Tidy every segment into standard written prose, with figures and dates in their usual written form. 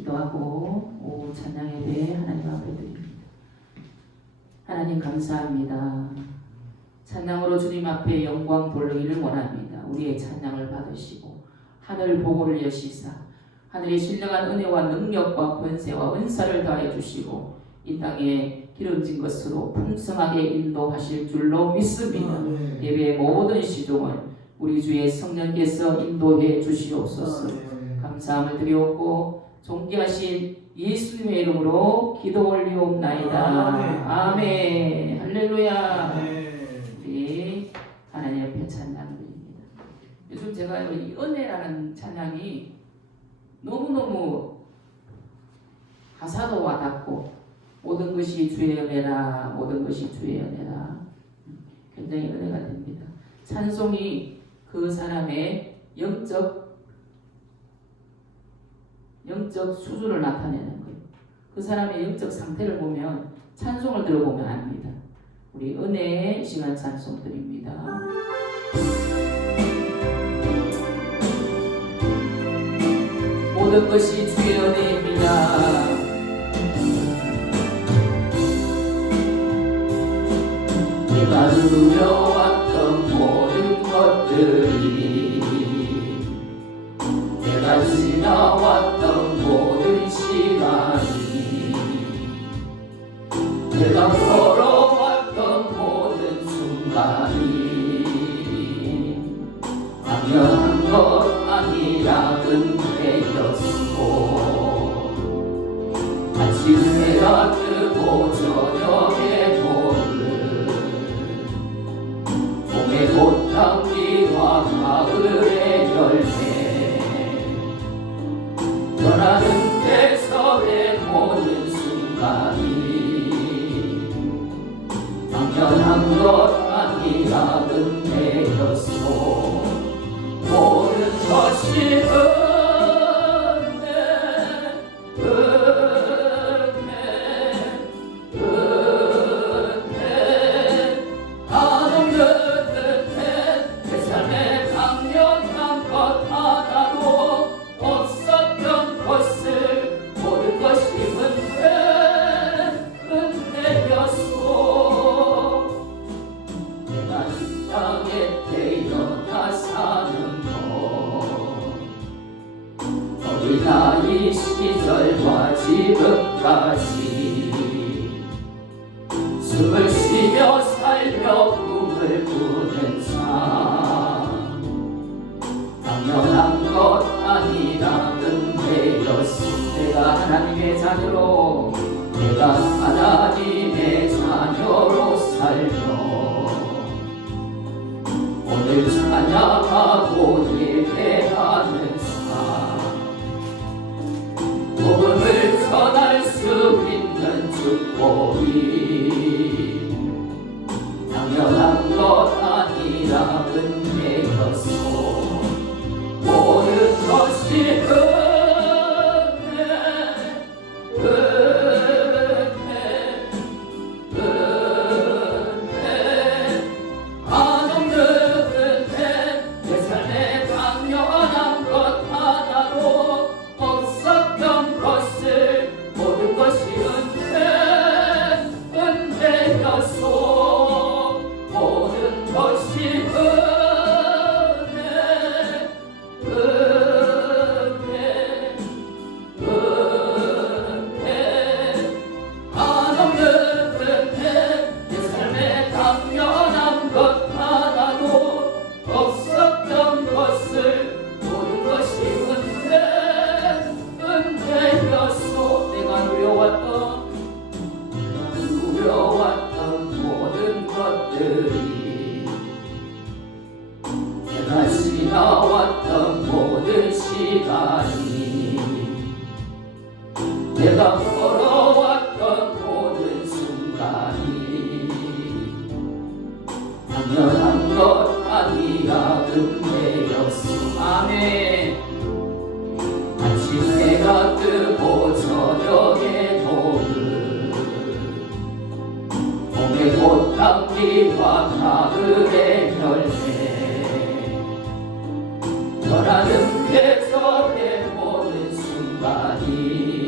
기도하고 오후 찬양 예배 하나님 앞에 드립니다. 하나님 감사합니다. 찬양으로 주님 앞에 영광 돌리기를 원합니다. 우리의 찬양을 받으시고 하늘 보고를 여시사 하늘의 신령한 은혜와 능력과 권세와 은사를 더하여 주시고 이 땅에 기름진 것으로 풍성하게 인도하실 줄로 믿습니다. 예배의 모든 시종을 우리 주의 성령께서 인도해 주시옵소서. 감사함을 드리옵고 존귀하신 예수님의 이름으로 기도 올리옵나이다. 아멘. 할렐루야. 우리 하나님 앞에 찬양 드립니다. 요즘 제가 이 은혜라는 찬양이 너무너무 가사도 와닿고 모든 것이 주의 은혜라, 모든 것이 주의 은혜라, 굉장히 은혜가 됩니다. 찬송이 그 사람의 영적 수준을 나타내는 거예요. 그 사람의 영적 상태를 보면 찬송을 들어보면 압니다. 우리 은혜의 시간 찬송 드립니다. 모든 것이 주의 은혜입니다. 내가 누려왔던 모든 것들이, 내가 지나왔던 모든 시간이, 내가 걸어왔던 모든 순간이 당연한 것 아니라 은혜였고, 아침 해가 뜨고 저녁에 봄의 꽃향기와 가을의 열매, 변하는 배설의 모든 순간이 당연한 것 아니라 은혜였소. 모든 것이 나이 시절과 지금까지 숨을 쉬며 살며 꿈을 꾸는 삶, 당연한 것 아니라 은혜였소. 내가 하나님의 자녀로, 내가 하나님의 자녀로 살며 오늘 찬양하고 예배하는 복음을 전할 수 있는 축복이 당연한 것 아니라 은혜였소. 모든 것이 한없는 은혜, 내 삶에 당연한 것 하나도 없었던 것을 모든 것이 은혜였소. 모든 것이 한없는 은혜, 내 삶에 당연한 것 하나도 없었던 것을 모든 것이 은혜였소. 내가 누려왔던 모든 것들이, 내가 지나왔던 모든 시간이, 내가 걸어왔던 모든 순간이 당연한 것 아니라 은혜였소. 아멘. 아침 해가 뜨고 저녁에 노을, 봄의 꽃향기와 가을의 열매, 변하는 계절의 모든 순간이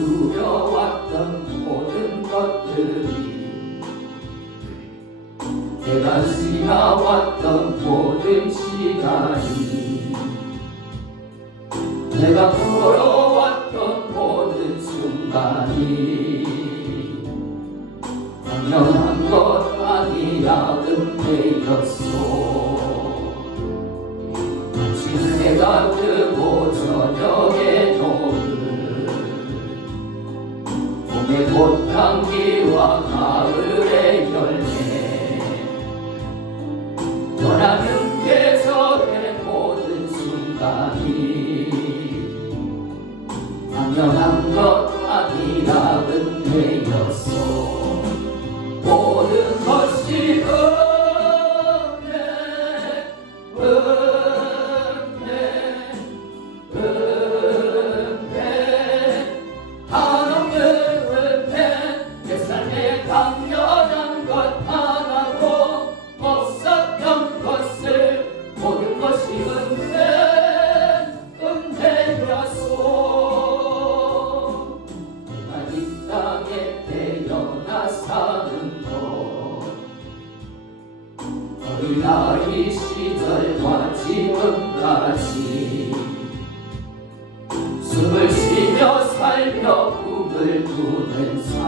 누려왔던 모든 것들이 내가 지나왔던 모든 시간이 내가 걸어왔던 모든 순간이 당연한 것 아니라 은혜였소. 아침 해가 뜨고 저녁에 노을 봄의 꽃향기와 가을의 열매 떠나는 계절의 모든 순간이 당연한 것 아니라 은혜였소. 모든 것이 은혜 한없는 은혜. 내 삶에 당연한 것 하나도 없었던 것을 모든 것이 은혜였소. 내가 이 땅에 태어나 사는 것 어린아이 시절과 지금까지 숨을 쉬며 살며 꿈을 꾸는 삶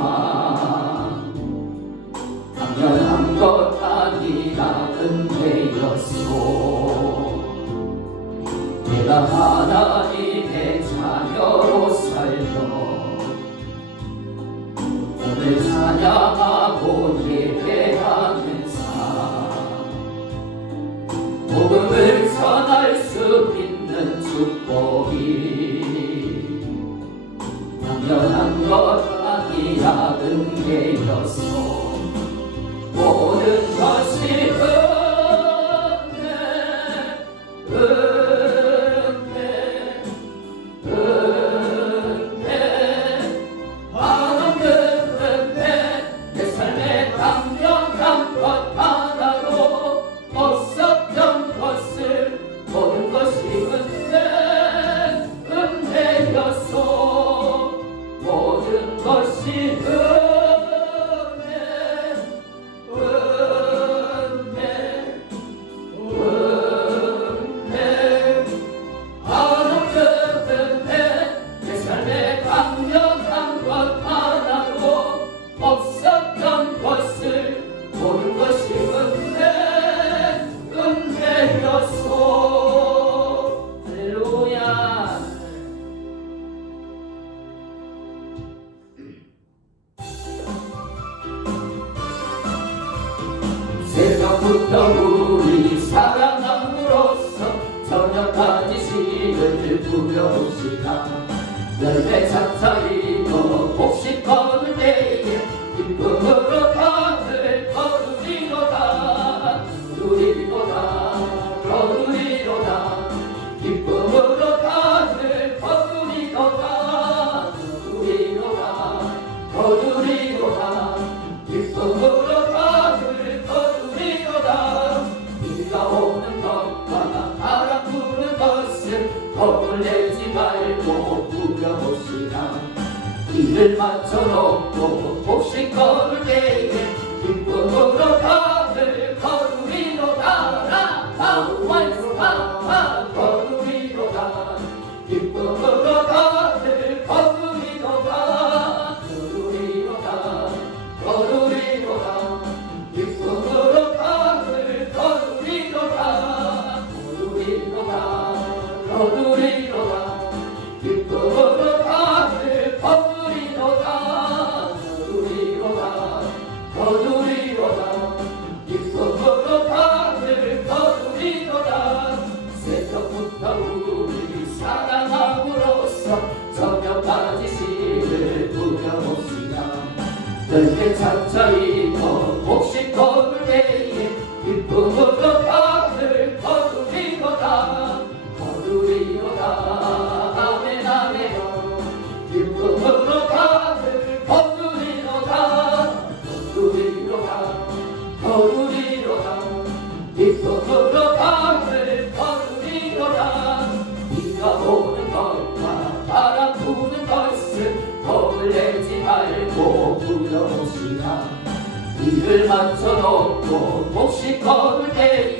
당연한 것 아니라 은혜였소. 내가 하나님의 자녀로 살며 오늘 찬양하고 예배하는 삶 복음을 전할 수 있는 축복이 당연한 것 아니라 은혜였소. 모든 것이 한없는 은혜. 내 삶에 당연한 것 하나도 없었던 것을 모든 것이 은혜였소. 모든 것이 당연한 것 하나도 없었던 것을 모든 것이 은혜였소. 할렐루야. 새벽부터 우리 사랑함으로써 저녁까지 시를 부려봅시다. 열매 차차이고 복식 거둘 때에 기쁨으로 밤을 거두리로다. 거두리로다. 기쁨으로 밤을 거두리로다. 거두리로다. 기쁨으로 밤을 거두리로다. 비가 오는 것과 바람 부는 것을 겁을 내지 말고 구겨봅시다. 길을 맞춰놓고 복식 걸을 때에 기쁨으로 밤을 거두리로다. 거두리로다. 기쁨으로 밤을 거두리로다. 기쁨으로 밤을 거두리로다. 기쁨으로 밤을 거두리로다. 기쁨으로 밤을 거두리로다. 새벽부터 우리 사랑함으로써 저녁까지 시를 부려봅시다. 넓게 차차이고 복식 거둘 때에 기쁨으로 밤을 거두리로다. 아멘 아멘. 기쁨으로 밤을 거두리로다. 기쁨으로 밤을 거두리로다. 비가 오는 것과 바람 부는 것을 말고 부여오시라. 이를 맞춰놓고 몫이 거둘 때에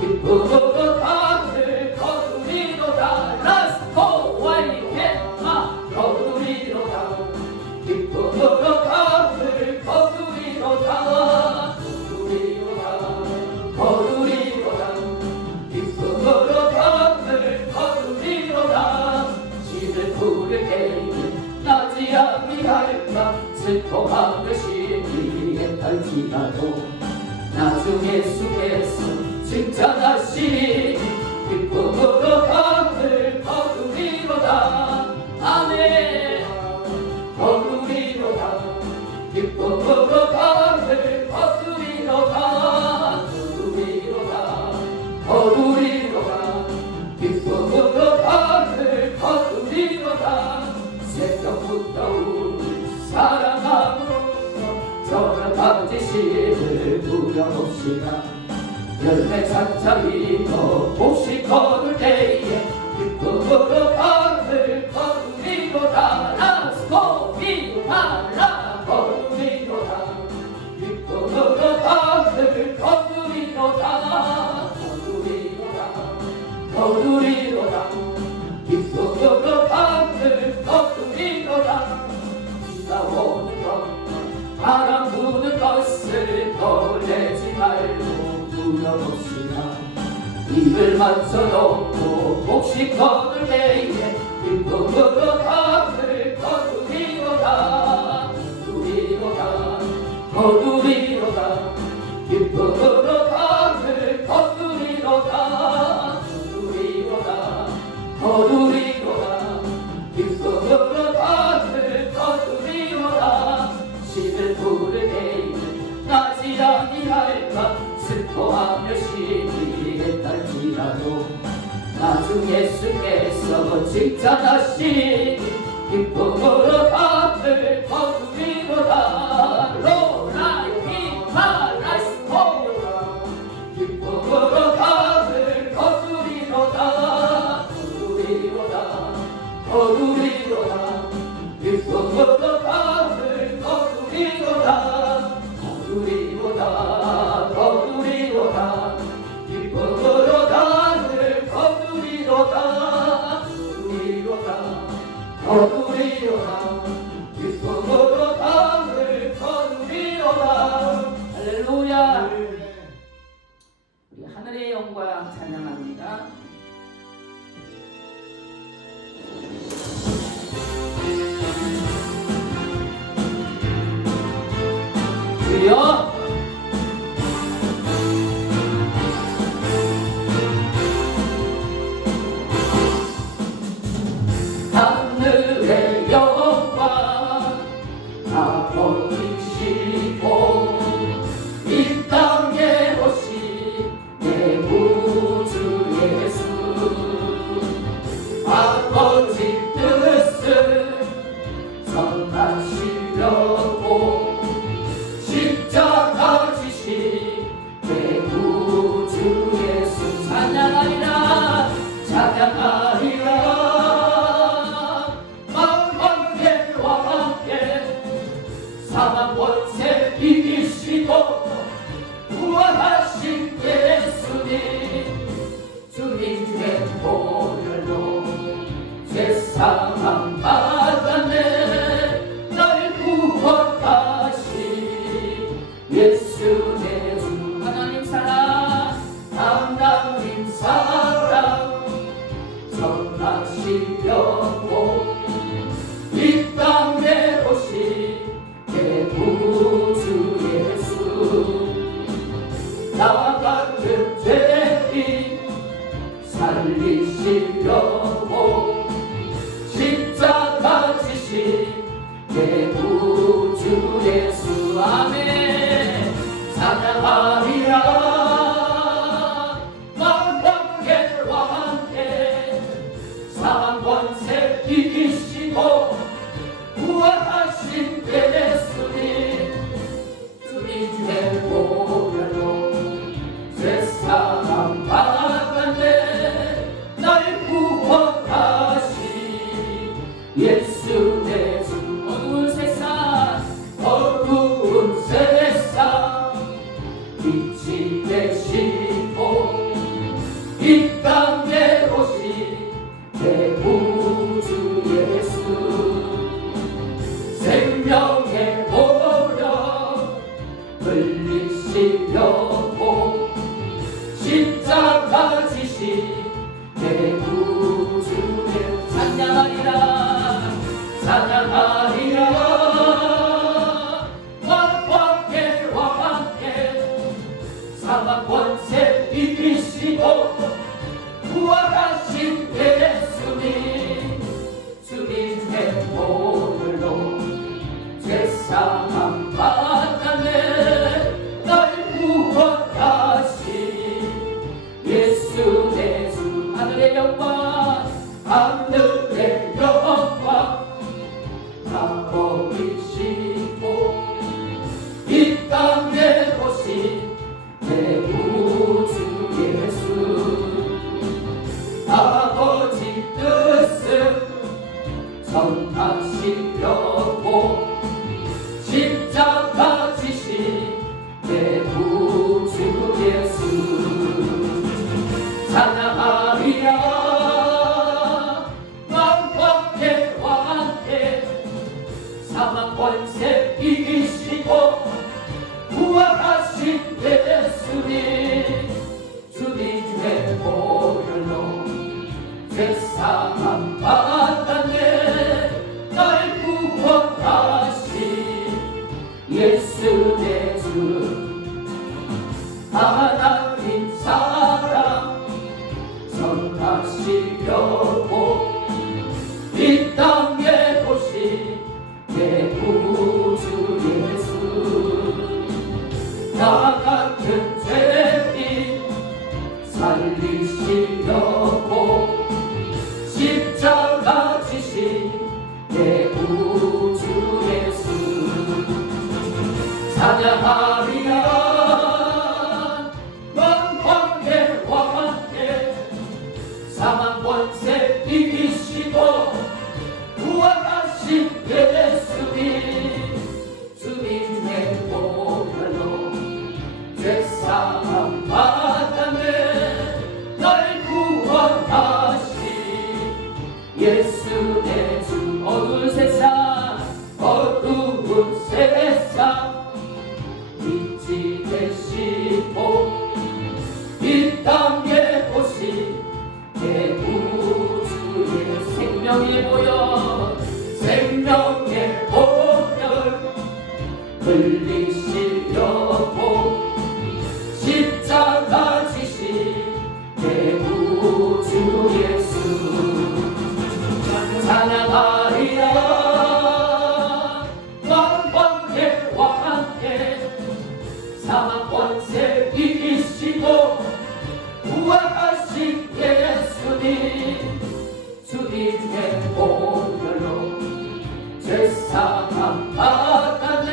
기쁨으로 다들 거두리로다. 라스코 와이케마 거두리로다. 기쁨으로 다들 거두리로다. 거두리로다. 기쁨으로 다들 거두리로다. 시를 부를 때에 나지 아니할까. 슬퍼하며 시기에 탈지라도 나중에 주께서 칭찬하시니 기쁨으로 다들 거두리로다. 아멘. 거두리로다. 기쁨으로 다들 거두리로다. 거두리로다. 거두리로다. 기쁨으로 다들 거두리로다. 새벽부터 우리 사랑함으로 저런 아버지 시를 부려봅시다. 열매 찬찬히도 몫이 거둘 때에 기쁨으로 다들 거두리로다. 라스코 비하라 거두리로다. 기쁨으로 다들 거두리로다. 거두리로다. 거두리로다. 기쁨으로 다들 거두리로다. 비가 오는 것 바람 부는 것을 거울내지 말고 부여봅시다. 입을 맞춰놓고 몫이 거둘 때에 기쁨으로 다들 거두리로다. 거두리로다. 거두리로다. 기쁨으로 다들 거두리로다. 거두리로다. 거두리로다. 기쁨으로 다들 거두리로다. 시를 부를 때에 나지 아니할까. 슬퍼하며 시기에 딸지라도 나중 예수께서 칭찬하시니 기쁨으로 다들 거두리로다. 로라이키마 라스코 기쁨으로 다들 거두리로다. 거두리로다. 거두리로다. 기쁨으로 다들 거두리로다. 거두리로다. 거두리로다. 기쁨으로 다들 거두리로다. 거두리로다. 거두리로다. 기쁨으로 다들 거두리로다. 할렐루야. 우리 하늘의 영광 찬양합니다. 주여 하늘의 영광 아버지시고 이 땅에 오신 내 구주 예수 아버지 뜻을 전하시려고 십자가 찬양하리라. 왕께 왕께 사망 권세 이기시고 부활하신 예수님, 주님의 보혈로 죄사함 받았네. 날 구원하신 예수 내 주. 하늘의 영광, 하늘의 영광 다 버리시고 이 땅에 오신 내 구주 예수, 아버지 뜻을 전하시려고 십자가 지신 내 구주 예수, 찬양하리라. 왕께 왕께 사망 권세 이기시고 부활하신 예수님, 주님의 보혈로 죄사함 받았네. 날 구원하신 예수 내 주, 하나님 사랑 전하시려고 이 땅에 오신 내 구주 예수, 나 같은 죄인 살리시려고 십자가 지신 내 구주 예수, 찬양하리라. 왕께 왕께 사망 권세 이기시고 부활하신 예수님, 주님의 보혈로 죄사함 받았네. 날 구원하신 예수 내 주, 어두운 세상 빛이 되시고 이 땅에 오신 내 구주의 생명의 보혈, 생명의 보혈 흘리시려고 십자가 지신 내 구주 예수, 찬양하리라. 왕께 왕께 사망 권세 이기시고 부활하신 예수님, 주님의 보혈로 죄사함 받았네.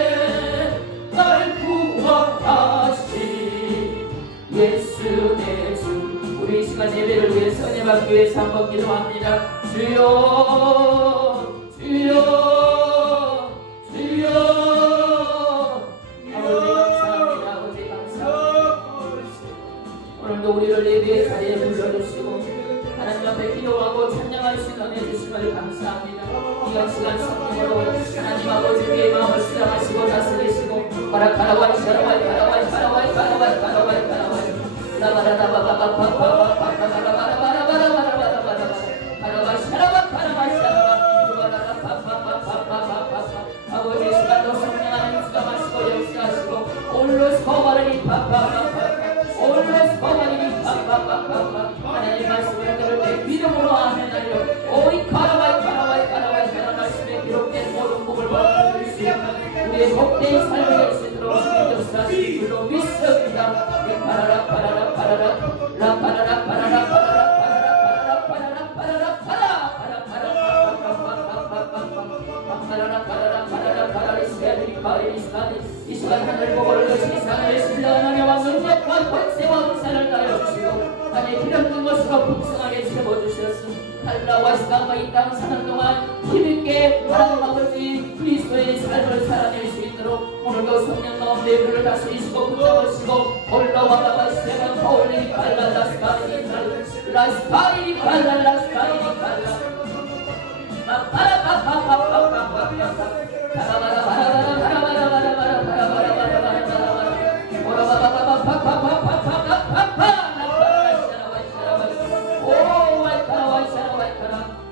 날 구원하신 예수 내 주. 우리 이 시간 예배를 위해서 은혜 받기 위해서 한번 기도합니다. 주여 주여 주여. 아버지 감사합니다. 아버지 감사합니다. 오늘도 우리를 예배의 자리에 불러주시고 하나님 앞에 기도하고 찬양할 수 있는 은혜 주심을 감사합니다. 이 시간 성령으로 하나님 아버지 우리의 마음을 수양하시고 다스리시고 바라바라와이 샤라와이 바라와이 바라와이 바라와이 바라와이 바라와이 아버지 시간도 성령 하나님 수감하시고 역사하시고 올로스 거바르니 파파파파 올로스 거바르니 파파파파 하나님 말씀을 들을 때 믿음으로 아멘하여 오이 카라와이 카라와이 카라와이 카라 말씀에 기록된 모든 복을 받을 수 있는 우리의 복된 삶을 할 수 있도록 주님 역사하시는 줄로 믿습니다. 파라라 파라라 파라라 라 파라라 파라라 파라라 이 시간 하늘 보고 올려주신 하늘의 신령한 영광 능력과 권세와 은사를 다하여주시고 하늘의 기름진 것으로 풍성하게 채워주셨음. 달라와 시간과 이 땅 사는 동안 힘있게 하나님 아버지 그리스도의 삶을 살아낼 수 있도록 오늘도 성령 가운데 우리를 다스리시고 붙잡으시고 올라와가 시작한 파울리 칼라 라스파리니 라스파리니 칼라 라스파리니 칼라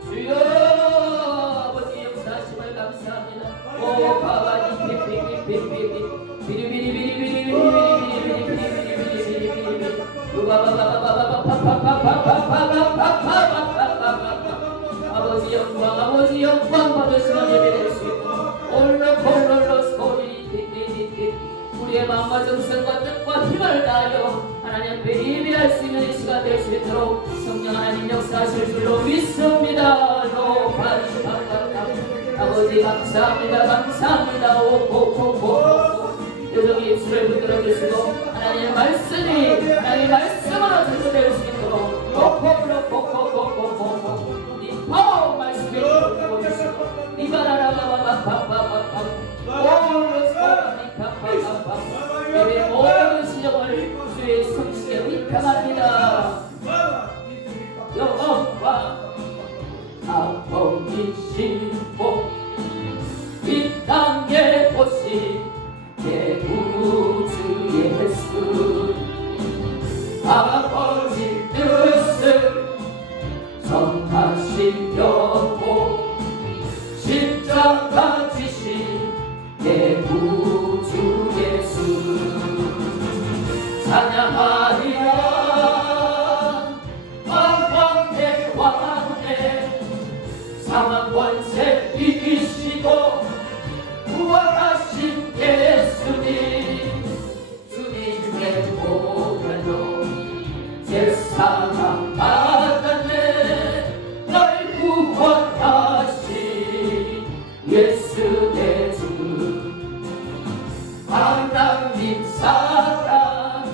주여 아버지 역사하심을 감사합니다. 오 바바니 피피피피피피 비리비리비리비리비리비리비리비리비리비리비리비리 아버지 영광 아버지 영광 받으시는 예배될 수 있도록 올로콜롤로 소리 띠띠띠띠 우리의 마음과 정성과 뜻과 힘을 다하여 하나님 앞에 예배할 수 있는 이 시간 될 수 있도록 성령 하나님 역사하실 줄로 믿습니다. 아버지 감사합니다. 감사합니다. 오고고고 여정의 입술을 붙들어 주시고 하나님의 말씀이 하나님의 말씀으로 전달될 수 있도록 고고고고고고고고 이 파워 말씀을 붙들어 주시고 이바라라바바바바바바 오르스코라미카바바바 예배 모든 시정을 주의 성실에 의탁합니다. 영광 아버지시고 이 땅에 오신 내 구주 예수 아버지 뜻을 전하시려고 십자가 지신 내 구주 예수 찬양하리라 왕왕의 왕의 사망 권세 이기시고 부활하신 예수님 주님의 보혈로 제사함 받았네 날 구원하신 예수 내 주 하나님 사랑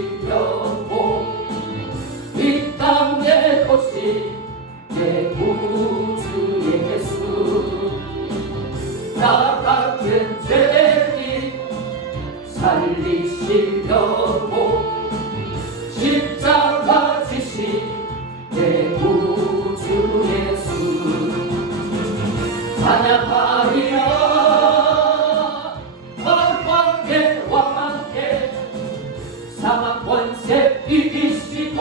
전하시려고 이 땅에 오신 내 구주 예수 나 같은 죄인 살리시려고 십자가 지신 내 구주 예수 찬양하리라 왕왕의 왕께 사망 권세 이기시고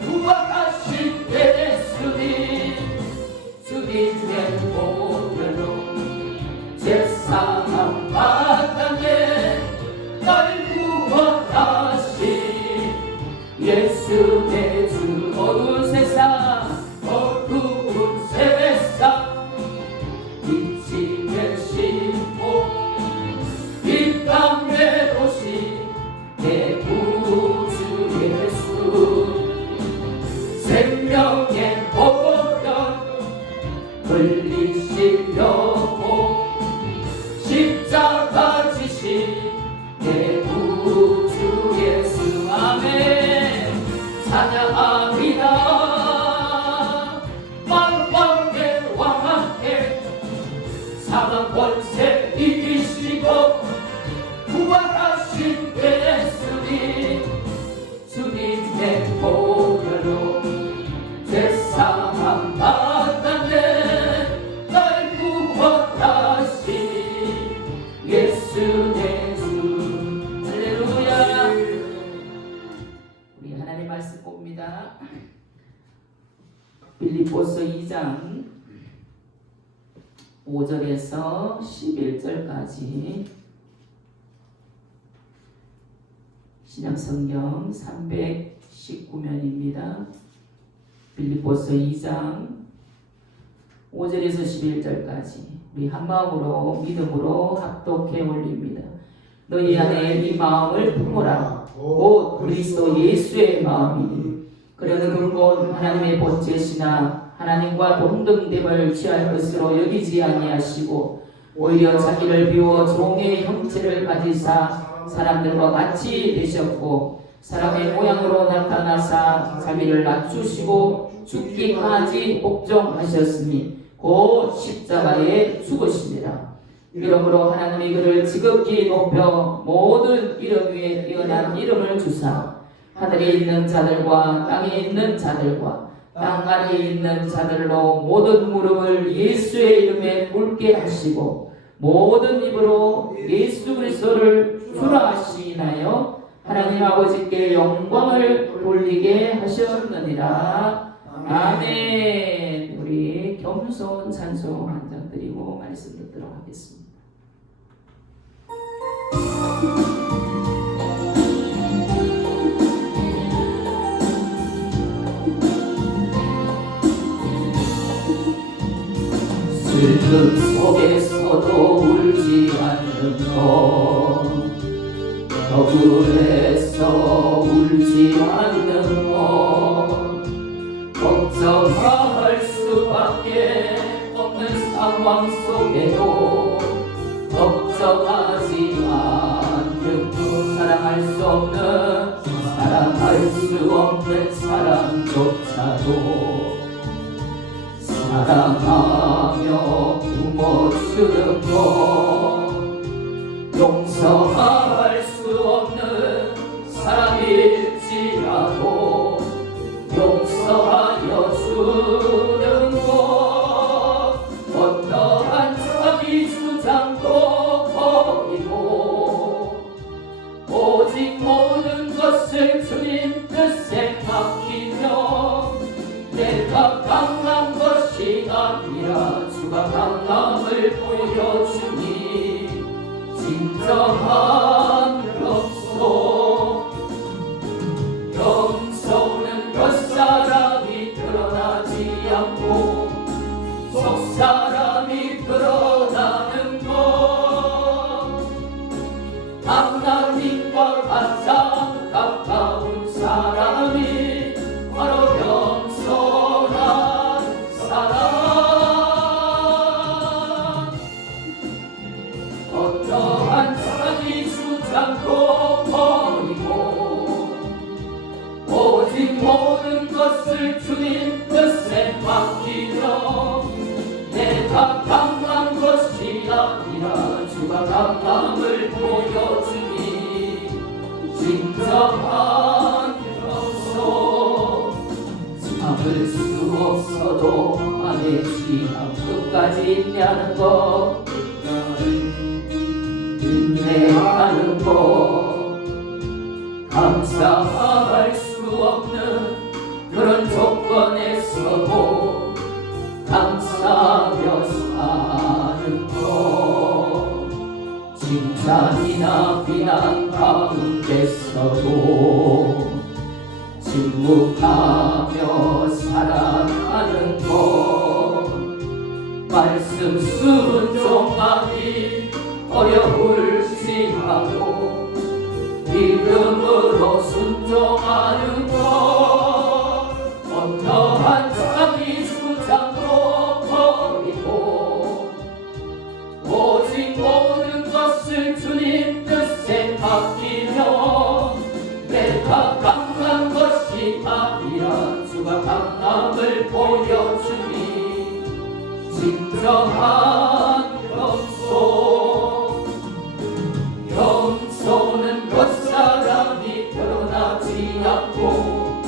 부활하신 예수님 주님의 보혈로 제사함 받았네 날 구원하신 예수 내 주 어두운 세상 빛이 되시고 이 땅에 오신 내 구주 예수 생명의 보혈 흘리시려고 십자가 지신 내 구주 예수 아멘 찬양합니다 왕왕의 왕께 사망 권세 이기시고 부활하신 예수님 주님의 보혈로 제사함 받았네 날 구원하신 예수 내 주 할렐루야. 우리 하나님의 말씀 봅니다. 빌립보서 2장 5절에서 11절까지 신약성경 319면입니다. 빌립보서 2장 5절에서 11절까지 우리 한마음으로 믿음으로 합독해 올립니다. 너희 안에 이 마음을 품으라. 곧 그리스도 예수의 마음이니 그러는 그곳 하나님의 본체시나 하나님과 동등됨을 취할 것으로 여기지 아니하시고 오히려 자기를 비워 종의 형체를 가지사 사람들과 같이 되셨고 사람의 모양으로 나타나사 자기를 낮추시고 죽기까지 복종하셨으니 곧 십자가에 죽으시니라. 이러므로 하나님이 그를 지극히 높여 모든 이름 위에 뛰어난 이름을 주사 하늘에 있는 자들과 땅에 있는 자들과 땅 아래에 있는 자들로 모든 무릎을 예수의 이름에 꿇게 하시고 모든 입으로 예수 그리스도를 주라 시인하여 하나님 아버지께 영광을 돌리게 하셨느니라. 아멘. 우리 우리 겸손 찬송 한 장 드리고 말씀 듣도록 하겠습니다. 슬픔 속에서도 울지 않는 것, 억울해서 울지 않는 것, 걱정할 수밖에 없는 상황 속에도 걱정하지 않는 것, 사랑할 수 없는, 사랑할 수 없는 사람조차도 사랑하며 품어주는 것, 용서할 수 없는 사람일지라도 용서하여 주는 것, 어떠한 자기 주장도 버리고 오직 모든 것을 주님 뜻에 맡기며 내가 강한 것이 아니라 주가 강함을 보여주니 진정한 영소, 영소는 겉사람이 드러나지 않고 속사람이 드러나는 것, 하나님과 가장 가까운 사람이 바로 겸손한 사람. 어떠한 자기 주장도 버리고 오직 모든 것을 주님 뜻에 맡기며 내가 강한 것이 아니라 주가 강함을 보여주니 진정한 영소, 참을 수 없어도 안에 시간 끝까지 있냐는 것, 인내하는 것, 감사할 수 없는 그런 조건에서도 감사하며 사는 것, 칭찬이나 비난 가운데서도 침묵하며 살아가는 것, 말씀 순종하기 어려울지라도 믿음으로 순종하는 것, 어떠한 자기 주장도 버리고 오직 모든 것을 주님 뜻에 맡기며 내가 강한 것이 아니라 주가 강함을 보여주니 진정한 영소, 영소는 겉사람이 드러나지 않고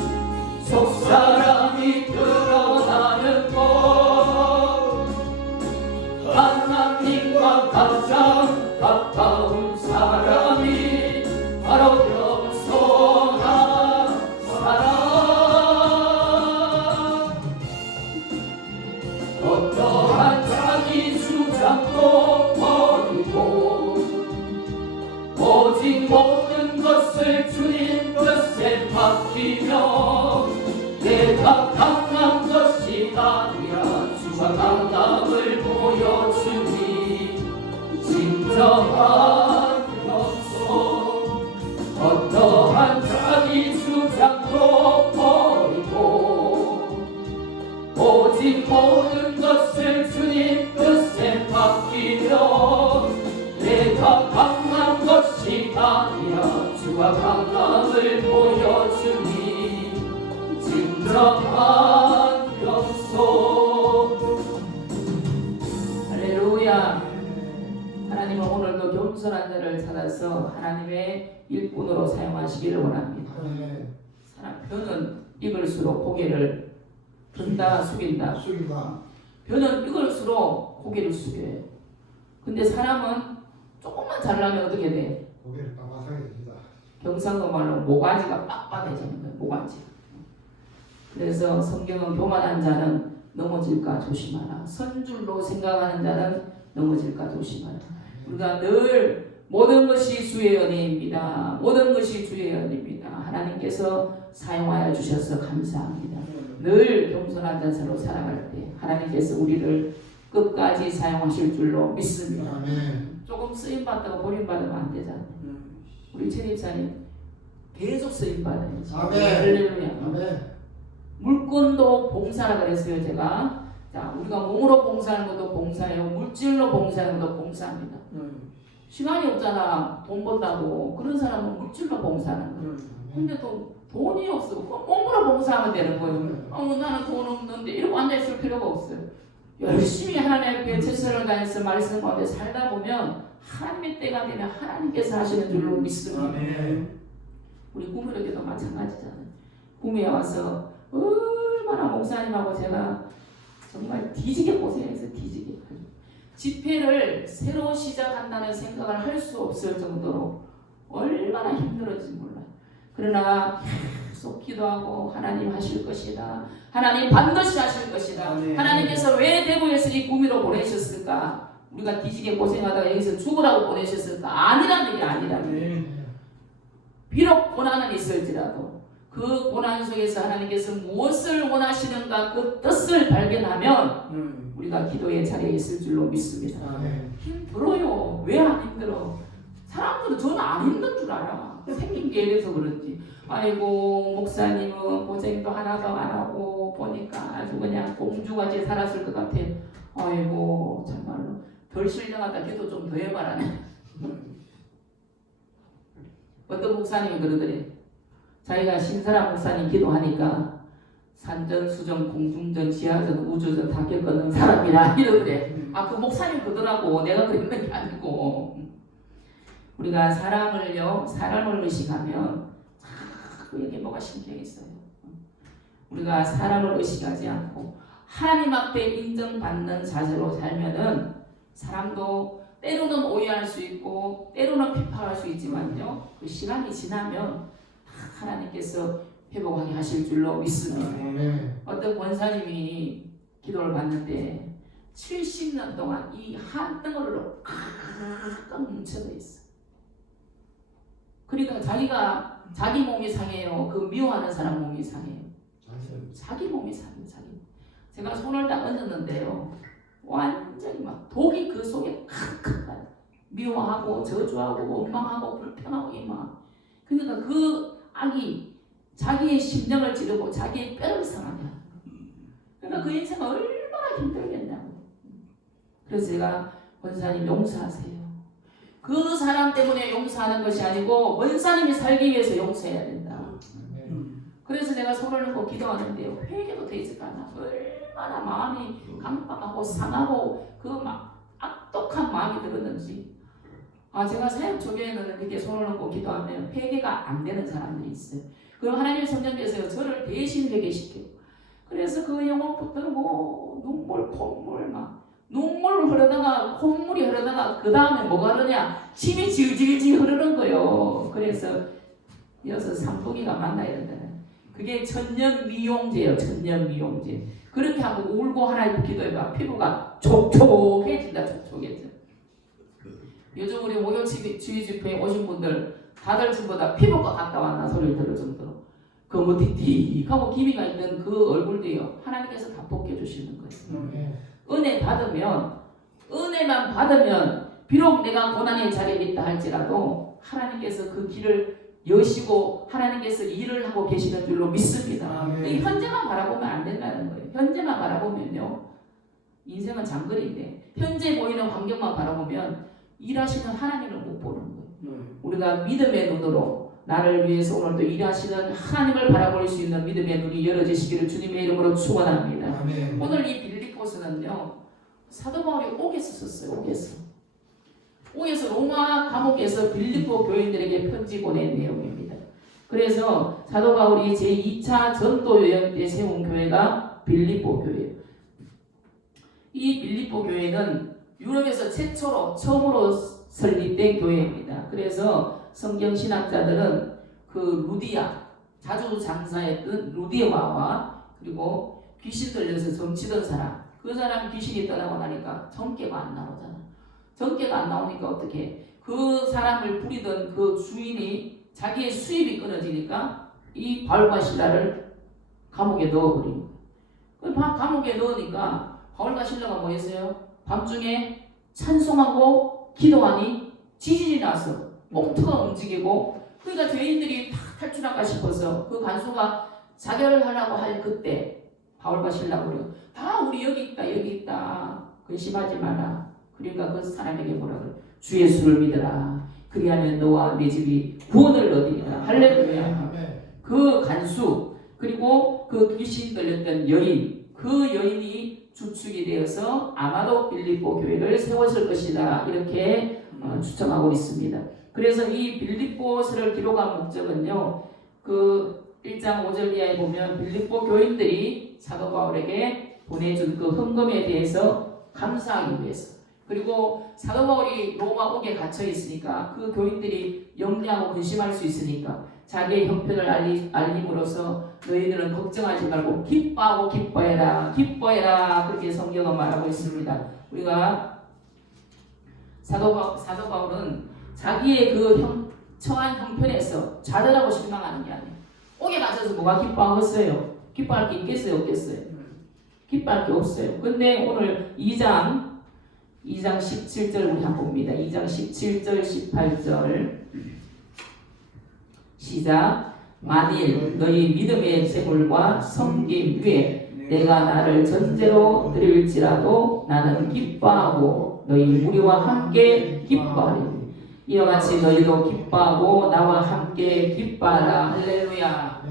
속사람이 드러나는 것, 하나님과 가장 가까운 사람이 바로 겸손한 사람. 어떠한 자기 주장도 버리고 오직 모든 것을 주님 뜻에 맡기며 내가 강한 것이 아니라 주가 강함을 보여주니 진정한 영소, 어떠한 자기 주장도 버리고 오직 모든 것을 주님 뜻에 맡기며 내가 강한 것이 아니라 주가 강함을 보여주니 진정한 영소. 할렐루야. 하나님은 오늘도 겸손한 자를 찾아서 하나님의 일꾼으로 사용하시기를 원합니다. 사람 벼는 익을수록 고개를 든다 숙인다. 벼는 익을수록 고개를 숙여요. 근데 사람은 조금만 잘나면 어떻게 돼? 고개를 빡빡하게 됩니다. 경상도 말로 모가지가 빡빡해지는 거예요. 모가지. 그래서 성경은 교만한 자는 넘어질까 조심하라. 선줄로 생각하는 자는 넘어질까 조심하라. 우리가 늘 모든 것이 주의 은혜입니다. 모든 것이 주의 은혜입니다. 하나님께서 사용하여 주셔서 감사합니다. 늘 겸손한 자세로 살아갈 때 하나님께서 우리를 끝까지 사용하실 줄로 믿습니다. 조금 쓰임받다가 버림받으면 안 되잖아요. 우리 최 집사님 계속 쓰임받아야지. 할렐루야. 물건도 봉사라 그랬어요. 제가 자, 우리가 몸으로 봉사하는 것도 봉사예요. 물질로 봉사하는 것도 봉사합니다. 시간이 없잖아. 돈 번다고. 그런 사람은 물질로 봉사하는 거예요. 근데 또 돈이 없어. 몸으로 봉사하면 되는 거예요. 나는 돈 없는데 이러고 앉아있을 필요가 없어요. 열심히 하나님 앞에 최선을 다해서 말씀 가운데 살다 보면 하나님의 때가 되면 하나님께서 하시는 줄로 믿습니다. 우리 구미로교도 마찬가지잖아요. 구미에 와서 얼마나 목사님하고 제가 정말 뒤지게 고생해서 뒤지게 집회를 새로 시작한다는 생각을 할 수 없을 정도로 얼마나 힘들었는지 몰라요. 그러나 계속 기도하고 하나님 하실 것이다. 하나님 반드시 하실 것이다. 하나님께서 왜 대구에서 이 구미로 보내셨을까? 우리가 뒤지게 고생하다가 여기서 죽으라고 보내셨을까? 아니란 얘기 아니라는. 비록 고난은 있을지라도 그 고난 속에서 하나님께서 무엇을 원하시는가 그 뜻을 발견하면 우리가 기도의 자리에 있을 줄로 믿습니다. 힘들어요. 왜 안 힘들어? 사람들은 저는 안 힘든 줄 알아. 생긴 게 이래서 그런지. 아이고 목사님은 고생도 하나도 안 하고 보니까 아주 그냥 공주같이 살았을 것 같아. 아이고 정말로 덜 신령하다 기도 좀 더 해봐라. 어떤 목사님이 그러더래. 자기가 신사람 목사님 기도하니까 산전, 수전, 공중전, 지하전, 우주전 다 겪는 사람이라 이러더래. 그 목사님 그러더라고. 내가 그랬는 게 아니고. 우리가 사람을 의식하면 자꾸 이게 뭐가 신경이 있어요. 우리가 사람을 의식하지 않고 하나님 앞에 인정받는 자세로 살면은 사람도 때로는 오해할 수 있고 때로는 비판할 수 있지만요. 그 시간이 지나면 하나님께서 회복하게 하실 줄로 믿습니다. 어떤 권사님이 기도를 받는데 70년 동안 이 한 덩어리로 꽉 뭉쳐져 있어. 그러니까 자기 몸이 상해요. 그 미워하는 사람 몸이 상해요. 자기 몸이 상해요. 제가 손을 딱 얹었는데요. 완전히 막 독이 그 속에 칵칵 나요. 미워하고 저주하고 원망하고 불평하고 이만. 그러니까 그 악이 자기의 심령을 찌르고 자기의 뼈를 상하게 하는 거예요. 그러니까 그 인생은 얼마나 힘들겠냐고. 그래서 제가 권사님 용서하세요. 그 사람 때문에 용서하는 것이 아니고 권사님이 살기 위해서 용서해야 된다. 그래서 내가 손을 놓고 기도하는데요. 회개도 되지가 않아. 얼마나 마음이 강박하고 상하고 그 막 악독한 마음이 들었는지. 제가 사역 초기에는 이렇게 손을 놓고 기도하면 회개가 안 되는 사람들이 있어요. 그럼 하나님 성령께서 저를 대신 회개시켜요. 그래서 그 영혼 붙들고 눈물, 콧물 눈물 흐르다가 콧물이 흐르다가 그 다음에 뭐가 흐르냐? 침이 질질질 흐르는 거예요. 그래서 이어서 산부기가 만나야 된다. 그게 천년 미용제예요. 천년 미용제. 그렇게 하고 울고 하나님 기도해봐. 피부가 촉촉해진다. 촉촉해져. 요즘 우리 목욕 주의 집회에 오신 분들 다들 전부 다 피부과 갔다 왔나 소리를 들을 정도로 거무틱틱하고 기미가 있는 그 얼굴도요. 하나님께서 다 벗겨주시는 거예요. 은혜만 받으면 비록 내가 고난의 자리에 있다 할지라도 하나님께서 그 길을 여시고 하나님께서 일을 하고 계시는 줄로 믿습니다. 현재만 바라보면 안 된다는 거예요. 현재만 바라보면요. 인생은 장거리인데 현재 보이는 환경만 바라보면 일하시는 하나님을 못 보는 거예요. 우리가 믿음의 눈으로 나를 위해서 오늘도 일하시는 하나님을 바라볼 수 있는 믿음의 눈이 열어지시기를 주님의 이름으로 축원합니다. 오늘 이 빌립보서는요. 사도 바울이 옥에서 썼어요. 옥에서 로마 감옥에서 빌립보 교인들에게 편지 보낸 내용입니다. 그래서 사도 바울이 제2차 전도 여행 때 세운 교회가 빌립보 교회예요. 이 빌립보 교회는 유럽에서 처음으로 설립된 교회입니다. 그래서 성경 신학자들은 그 루디아, 자주 장사했던 루디아와 그리고 귀신 들려서 점치던 사람, 그 사람 귀신이 떠나고 나니까 정깨가 안 나오잖아. 정깨가 안 나오니까 어떻게? 그 사람을 부리던 그 주인이 자기의 수입이 끊어지니까 이 바울과 실라를 감옥에 넣어버린 거예요. 감옥에 넣으니까 바울과 실라가 뭐 했어요? 밤중에 찬송하고 기도하니 지진이 나서 옥토가 움직이고, 그러니까 죄인들이 다 탈출할까 싶어서 그 간수가 자결을 하라고 할 그때 바울과 실라가 다 우리 여기 있다 근심하지 마라. 그러니까 그 사람에게 뭐라 그래? 주 예수를 믿어라. 그리하면 너와 네 집이 구원을 얻으리라. 할렐루야. 그 간수, 그리고 그 귀신 들렸던 여인, 그 여인이 주축이 되어서 아마도 빌립보 교회를 세웠을 것이다. 이렇게 추정하고 있습니다. 그래서 이 빌립보서를 기록한 목적은요, 그 1장 5절 이하에 보면 빌립보 교인들이 사도 바울에게 보내준 그 헌금에 대해서 감사하기 위해서, 그리고 사도 바울이 로마 옥에 갇혀 있으니까 그 교인들이 염려하고 근심할 수 있으니까 자기의 형편을 알림으로써 너희들은 걱정하지 말고 기뻐하고 기뻐해라 그렇게 성경은 말하고 있습니다. 우리가 사도 바울은 자기의 그 처한 형편에서 좌절하고 실망하는 게 아니에요. 옥에 갇혀서 뭐가 기뻐하겠어요? 기뻐할 게 있겠어요? 없겠어요? 기뻐할 게 없어요. 근데 오늘 2장 17절 우리 한번 봅니다. 2장 17절 18절 시작. 만일 너희 믿음의 재물과 섬김 위에 내가 나를 전제로 드릴지라도 나는 기뻐하고 너희 무리와 함께 기뻐하리니 이와 같이 너희도 기뻐하고 나와 함께 기뻐하라. 할렐루야.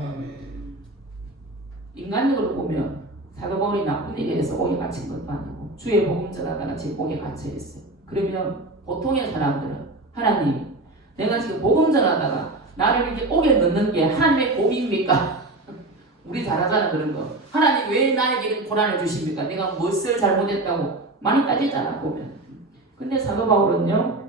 인간적으로 보면 사도 바울이 나쁜 일에 대해서 옥에 갇힌 것도 아니고 주의 복음 전하다가 지금 옥에 갇혀 있어요. 그러면 보통의 사람들은 하나님, 내가 지금 복음 전하다가 나를 이렇게 옥에 넣는 게 하나님의 공입니까? 우리 잘 하잖아 그런 거. 하나님 왜 나에게 이런 고난을 주십니까? 내가 무엇을 잘못했다고 많이 따지잖아 보면. 근데 사도 바울은요,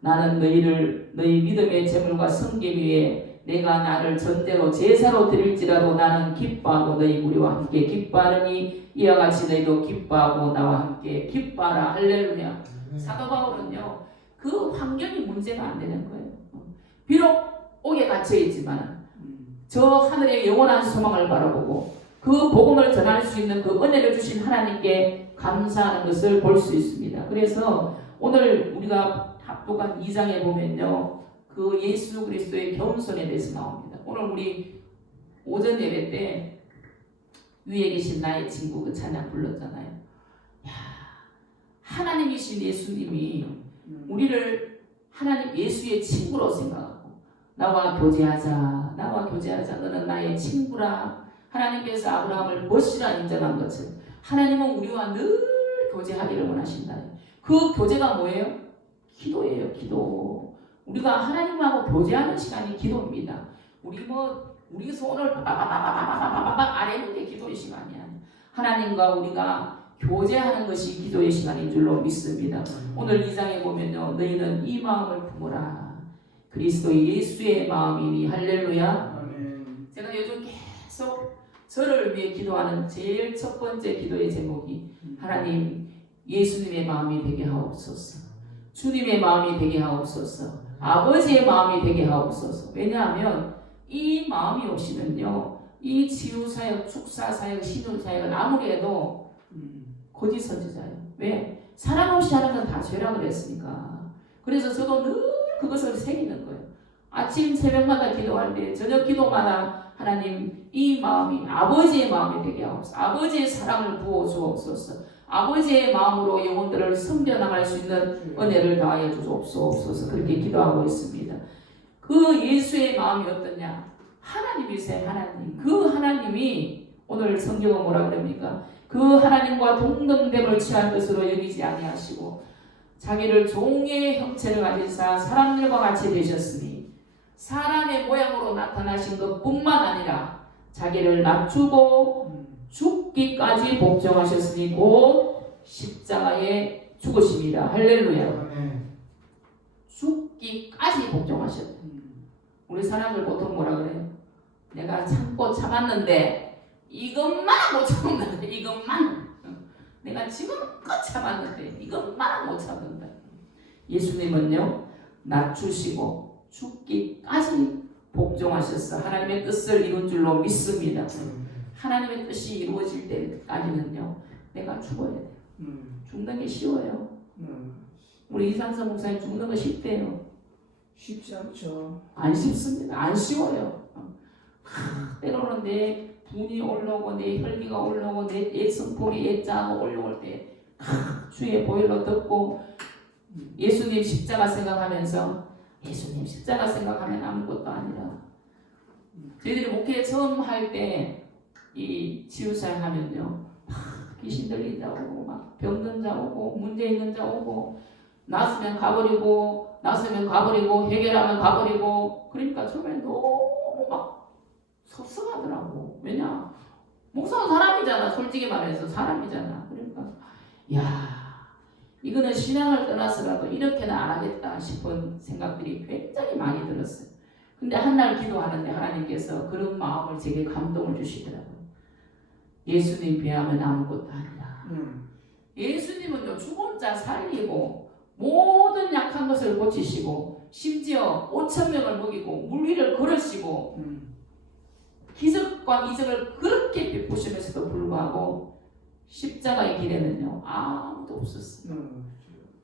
나는 너희 믿음의 재물과 섬김 위에 내가 나를 전제로 제사로 드릴지라도 나는 기뻐하고 너희 무리와 함께 기뻐하느니 이와 같이 너희도 기뻐하고 나와 함께 기뻐하라. 할렐루야. 사도 바울은요, 그 환경이 문제가 안 되는 거예요. 비록 옥에 갇혀 있지만 저 하늘의 영원한 소망을 바라보고 그 복음을 전할 수 있는 그 은혜를 주신 하나님께 감사하는 것을 볼 수 있습니다. 그래서 오늘 우리가 합독한 2장에 보면요, 그 예수 그리스도의 겸손에 대해서 나옵니다. 오늘 우리 오전 예배 때 위에 계신 나의 친구 그 찬양 불렀잖아요. 야, 하나님이신 예수님이 우리를 하나님 예수의 친구로 생각하고 나와 교제하자 너는 나의 친구라. 하나님께서 아브라함을 벗이라 인정한 것처럼 하나님은 우리와 늘 교제하기를 원하신다. 그 교제가 뭐예요? 기도예요. 기도. 우리가 하나님하고 교제하는 시간이 기도입니다. 우리 손을 아래는 게 기도의 시간이야. 하나님과 우리가 교제하는 것이 기도의 시간인 줄로 믿습니다. 오늘 2장에 보면요, 너희는 이 마음을 품어라. 그리스도 예수의 마음이니. 할렐루야. 제가 요즘 계속 저를 위해 기도하는 제일 첫 번째 기도의 제목이 하나님 예수님의 마음이 되게 하옵소서. 주님의 마음이 되게 하옵소서. 아버지의 마음이 되게 하옵소서. 왜냐하면 이 마음이 없이면요, 이 치유사역, 축사사역, 신유사역을 아무리 해도 거짓 선지자예요. 왜? 사랑 없이 하는 건 다 죄라 그랬으니까. 그래서 저도 늘 그것을 새기는 거예요. 아침 새벽마다 기도할 때, 저녁 기도마다 하나님 이 마음이 아버지의 마음이 되게 하옵소서. 아버지의 사랑을 부어 주옵소서. 아버지의 마음으로 영혼들을 섬겨나갈 수 있는 은혜를 다하여 주옵소서. 그렇게 기도하고 있습니다. 그 예수의 마음이 어떠냐? 하나님이세요. 하나님. 그 하나님이 오늘 성경은 뭐라 그럽니까? 그 하나님과 동등됨을 취한 것으로 여기지 아니하시고 자기를 종의 형체를 가진 사람들과 같이 되셨으니 사람의 모양으로 나타나신 것뿐만 아니라 자기를 낮추고 죽기까지 복종하셨으니 곧 십자가에 죽으십니다. 할렐루야. 죽기까지 복종하셨다. 우리 사람들 보통 뭐라 그래요? 내가 참고 참았는데 이것만 못 참는다. 이것만. 내가 지금껏 참았는데 이것만 못 참는다. 예수님은요, 낮추시고 죽기까지 복종하셔서 하나님의 뜻을 이룬 줄로 믿습니다. 하나님의 뜻이 이루어질 때까지는요, 내가 죽어야 돼요. 죽는 게 쉬워요. 우리 이상서 목사님 죽는 거 쉽대요. 쉽지 않죠. 안 쉽습니다. 안 쉬워요. 때로는 내 분이 올라오고 내 혈기가 올라오고 내 옛 성폭이 옛 자가 올라올 때 주의 보혈로 듣고 예수님 십자가 생각하면서 예수님 십자가 생각하면 아무것도 아니라 저희들이 목회 처음 할 때 이 치유사역 하면요, 귀신 들린 자 오고 막 병든 자 오고 문제 있는 자 오고 나서면 가버리고 해결하면 가버리고 그러니까 처음에 너무 막 섭섭하더라고. 왜냐? 목사는 사람이잖아. 솔직히 말해서 사람이잖아. 그러니까 야, 이거는 신앙을 떠나서라도 이렇게는 안 하겠다 싶은 생각들이 굉장히 많이 들었어요. 근데 한날 기도하는데 하나님께서 그런 마음을 제게 감동을 주시더라고요. 예수님 비하면 아무것도 아니라. 예수님은요, 죽은 자 살리고 모든 약한 것을 고치시고 심지어 5,000명을 먹이고 물 위를 걸으시고 기적과 이적을 그렇게 베푸시면서도 불구하고 십자가의 길에는요, 아무도 없었어요.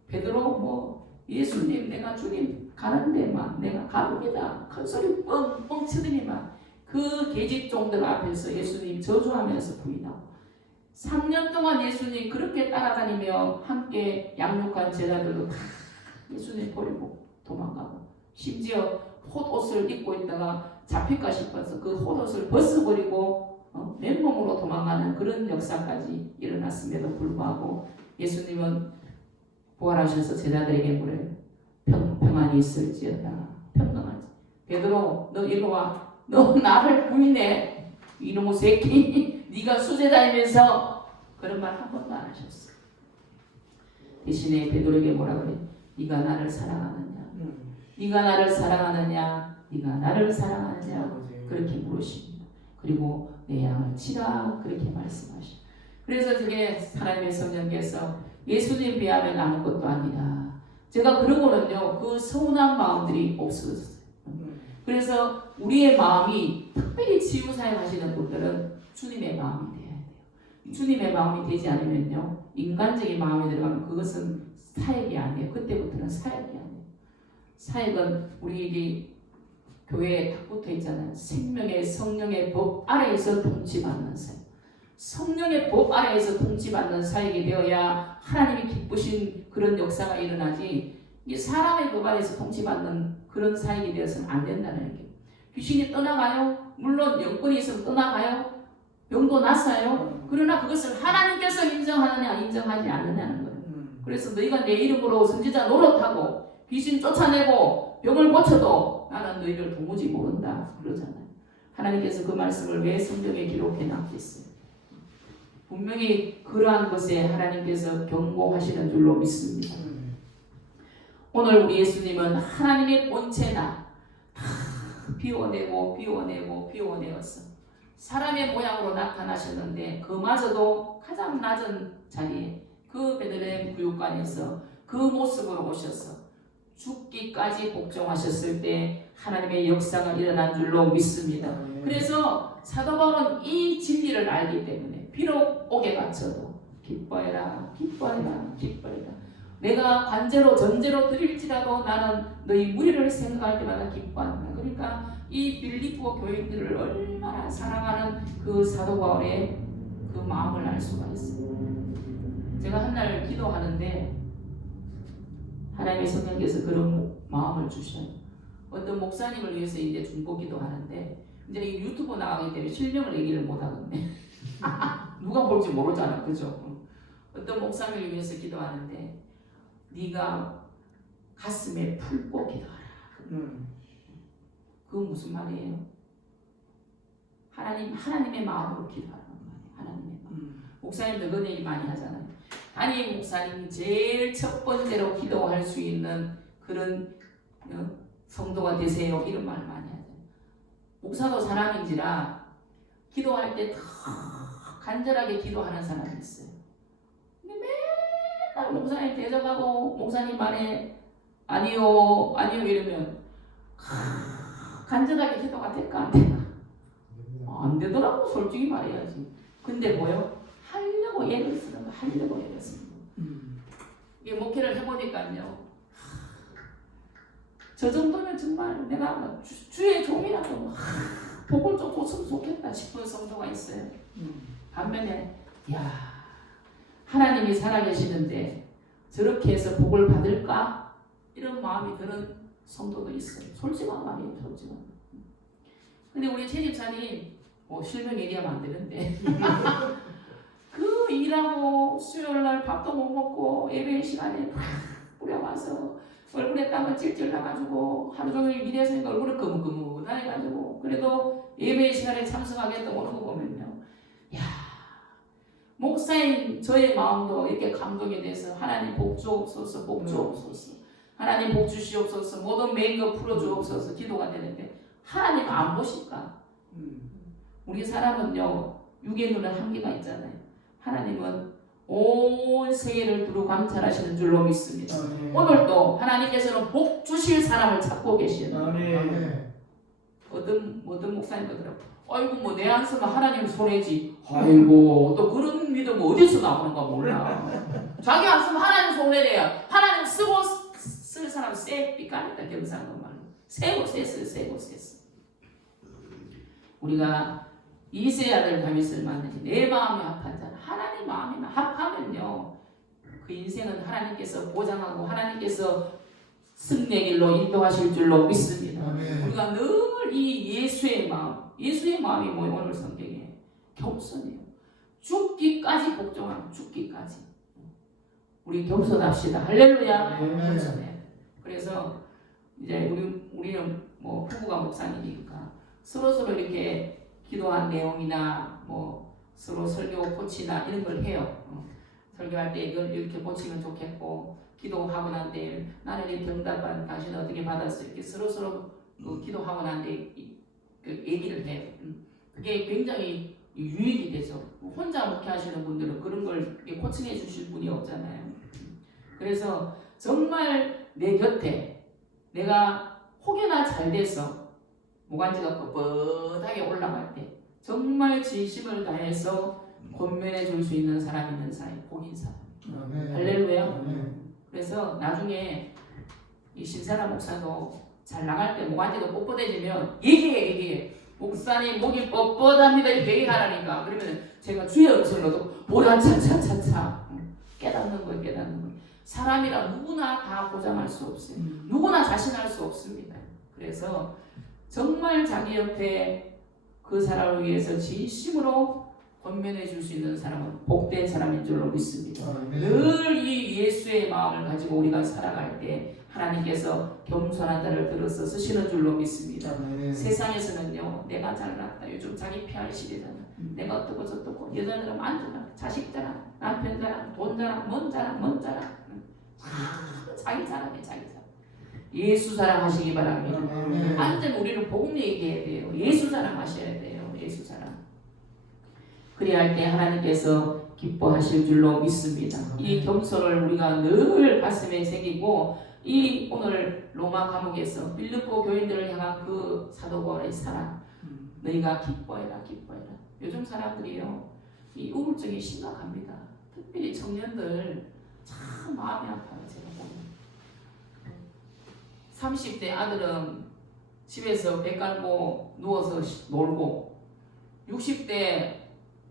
베드로 뭐 예수님 내가 주님 가는데만 내가 가봅니다 큰 소리 뻥뻥 치더니만 그 계집종들 앞에서 예수님 저주하면서 부인하고 3년 동안 예수님 그렇게 따라다니며 함께 양육한 제자들도 다 예수님 버리고 도망가고 심지어 헛옷을 입고 있다가 잡힐까 싶어서 그 헛옷을 벗어버리고 맨몸으로 도망가는 그런 역사까지 일어났음에도 불구하고 예수님은 부활하셔서 제자들에게 물어요. 평안이 있을지어다. 평강하지. 베드로 너 이리 와. 너 나를 부인해. 이놈의 새끼. 네가 수제자이면서 그런 말 한 번도 안 하셨어. 대신에 베드로에게 뭐라 그래? 네가 나를 사랑하느냐? 네가 나를 사랑하느냐? 네가 나를 사랑하느냐? 그렇게 물으십니다. 그리고 내 양을 치라 그렇게 말씀하시죠. 그래서 저게 하나님의 성령께서 예수님 비하면 아무것도 아니라 제가 그러고는요 그 서운한 마음들이 없어졌어요. 그래서 우리의 마음이 특별히 치유사역 하시는 분들은 주님의 마음이 돼야 돼요. 주님의 마음이 되지 않으면요 인간적인 마음이 들어가면 그것은 사역이 아니에요. 그때부터는 사역이 아니에요. 사역은 우리 교회에 딱 붙어 있잖아요. 생명의 성령의 법 아래에서 통치받는 사역. 성령의 법 아래에서 통치받는 사역이 되어야 하나님이 기쁘신 그런 역사가 일어나지 이 사람의 법 아래에서 통치받는 그런 사역이 되어서는 안 된다는 얘기예요. 귀신이 떠나가요. 물론 영권이 있으면 떠나가요. 병도 났어요. 그러나 그것을 하나님께서 인정하느냐 인정하지 않느냐는 거예요. 그래서 너희가 내 이름으로 선지자 노릇하고 귀신 쫓아내고 병을 고쳐도 나는 너희를 도무지 모른다 그러잖아요. 하나님께서 그 말씀을 왜 성경에 기록해 놨겠어요? 분명히 그러한 것에 하나님께서 경고하시는 줄로 믿습니다. 오늘 우리 예수님은 하나님의 본체나 다 비워내어서 사람의 모양으로 나타나셨는데 그마저도 가장 낮은 자리에 그 베들레헴 구육관에서 그 모습으로 오셔서 죽기까지 복종하셨을 때 하나님의 역사가 일어난 줄로 믿습니다. 그래서 사도 바울은 이 진리를 알기 때문에 비록 옥에 갇혀도 기뻐해라 기뻐해라 기뻐해라 내가 관제로 전제로 드릴지라도 나는 너희 무리를 생각할 때마다 기뻐한다. 그러니까 이 빌립보 교인들을 얼마나 사랑하는 그 사도 바울의 그 마음을 알 수가 있어요. 제가 한날 기도하는데 하나님의 성령께서 그런 마음을 주셔요. 어떤 목사님을 위해서 이제 중보 기도하는데 이제 이 유튜브 나가기 때문에 실명을 얘기를 못 하겠네. 누가 볼지 모르잖아, 그죠? 어떤 목사님을 위해서 기도하는데 네가 가슴에 품고 기도하라. 그건 무슨 말이에요? 하나님의 마음으로 기도하라는 말이에요. 하나님의 마음. 목사님들 그런 얘기 많이 하잖아요. 아니 목사님 제일 첫 번째로 기도할 수 있는 그런 성도가 되세요. 이런 말 많이 하잖아요. 목사도 사람인지라 기도할 때 다 간절하게 기도하는 사람이 있어요. 근데 맨날 목사님 대적하고 목사님 말에 아니요 이러면 간절하게 기도가 될까 안 될까? 안 되더라고 솔직히 말해야지. 근데 뭐요? 하려고 애를 쓰는 거 하려고 애를 쓰는 거. 이게 목회를 해보니까요. 저 정도면 정말 내가 주의 종이라도 복을 좀 줬으면 좋겠다 싶은 성도가 있어요. 반면에 야 하나님이 살아계시는데 저렇게 해서 복을 받을까? 이런 마음이 드는 성도도 있어요. 솔직한 말이에요. 솔직한. 근데 우리 최 집사님 뭐 실명 얘기하면 안 되는데 그 일하고 수요일날 밥도 못 먹고 예배 시간에 뿌려와서 얼굴에 땀을 찔찔 나가지고 하루 종일 일해서 얼굴이 거뭇거뭇해가지고 그래도 예배 시간에 참석하겠다고 오는 거 보면요, 야 목사인 저의 마음도 이렇게 감동이 돼서 하나님 복 주옵소서, 복 주옵소서, 하나님 복 주시옵소서, 모든 메인 거 풀어주옵소서 기도가 되는데 하나님 안 보실까? 우리 사람은요 육의 눈은 한계가 있잖아요. 하나님은 온 세계를 두루 감찰하시는 줄로 믿습니다. 오늘도 하나님께서는 복 주실 사람을 찾고 계시는 어떤 목사님도 그래요. 아이고 뭐 내 안 쓰면 하나님 손해지. 아이고 또 그런 믿음 어디서 나오는가 몰라. 자기 안 쓰면 하나님 손해래요. 하나님 쓰고 쓸 사람 쎄 삐까니까 경상도 말로 세고 쎄어. 우리가 이세 아들 다윗을 만나니 내 마음이 합한 자는 하나님 마음이 합하면요 그 인생은 하나님께서 보장하고 하나님께서 승리의 길로 인도하실 줄로 믿습니다. 우리가 늘 이 예수의 마음이 뭐예요? 오늘 성경에 겸손이에요. 죽기까지 복종하는 죽기까지. 우리 겸손합시다. 할렐루야. 겸손해야 돼. 그래서 이제 우리는 뭐 부부가 목사님이니까 서로 이렇게 기도한 내용이나 뭐 서로 설교 코치나 이런 걸 해요. 설교할 때 이걸 이렇게 고치면 좋겠고 기도하고 난 뒤에 나는 이 병답한 당신은 어떻게 받았어? 이렇게 서로 기도하고 난 뒤에 그 얘기를 해요. 그게 굉장히 유익이 되죠. 혼자 목회하시는 분들은 그런 걸 코칭해 주실 분이 없잖아요. 그래서 정말 내 곁에 내가 혹여나 잘 돼서 모간지가 뻣뻣하게 올라갈 때 정말 진심을 다해서 권면해 줄 수 있는 사람 있는 사이 복인 사람. 할렐루야. 그래서 나중에 이 신사람 목사도 잘 나갈 때 모간지도 뻣뻣해지면 얘기해. 목사님 목이 뻣뻣합니다 이렇게 얘기하라니까. 그러면 제가 주의 음성으로도 뭐야 차차차차 깨닫는 거예요. 사람이라 누구나 다 보장할 수 없어요. 누구나 자신할 수 없습니다. 그래서 정말 자기 옆에 그 사람을 위해서 진심으로 권면해 줄 수 있는 사람은 복된 사람인 줄로 믿습니다. 늘 이 예수의 마음을 가지고 우리가 살아갈 때 하나님께서 겸손한 자를 들어서 쓰시는 줄로 믿습니다. 세상에서는요 내가 잘났다 요즘 자기 PR 시대잖아. 내가 어떻고 저떻고 여자들은 만족한 자식 자랑, 남편 자랑, 돈 자랑, 뭔 자랑 자기 자랑해. 예수 자랑하시기 바랍니다. 완전 우리는 복음 얘기해야 돼요. 예수 자랑하셔야 돼요. 예수 자랑. 그래야 할 때 하나님께서 기뻐하실 줄로 믿습니다. 이 겸손을 우리가 늘 가슴에 새기고 이 오늘 로마 감옥에서 빌립보 교인들을 향한 그 사도 바울의 사랑 너희가 기뻐해라. 요즘 사람들이요 이 우울증이 심각합니다. 특별히 청년들 참 마음이 아파요. 제가 보면 30대 아들은 집에서 배 깔고 누워서 놀고 60대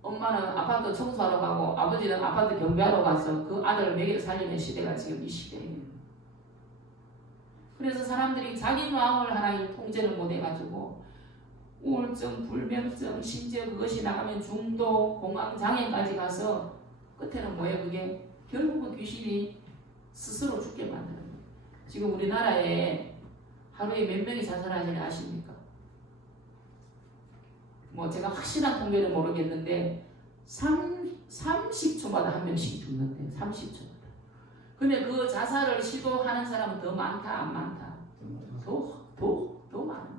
엄마는 아파트 청소하러 가고 아버지는 아파트 경비하러 가서 그 아들을 먹여 살리는 시대가 지금 이 시대예요. 그래서 사람들이 자기 마음을 하나님 통제를 못해가지고 우울증, 불면증, 심지어 그것이 나가면 중독, 공황장애까지 가서 끝에는 뭐예요? 그게 결국은 귀신이 스스로 죽게 만드는 거예요. 지금 우리나라에 하루에 몇 명이 자살하는지 아십니까? 뭐 제가 확실한 통계는 모르겠는데 30초마다 한 명씩 죽는데요. 30초마다. 근데 그 자살을 시도하는 사람은 더 많다 안 많다? 더 많은 거예요.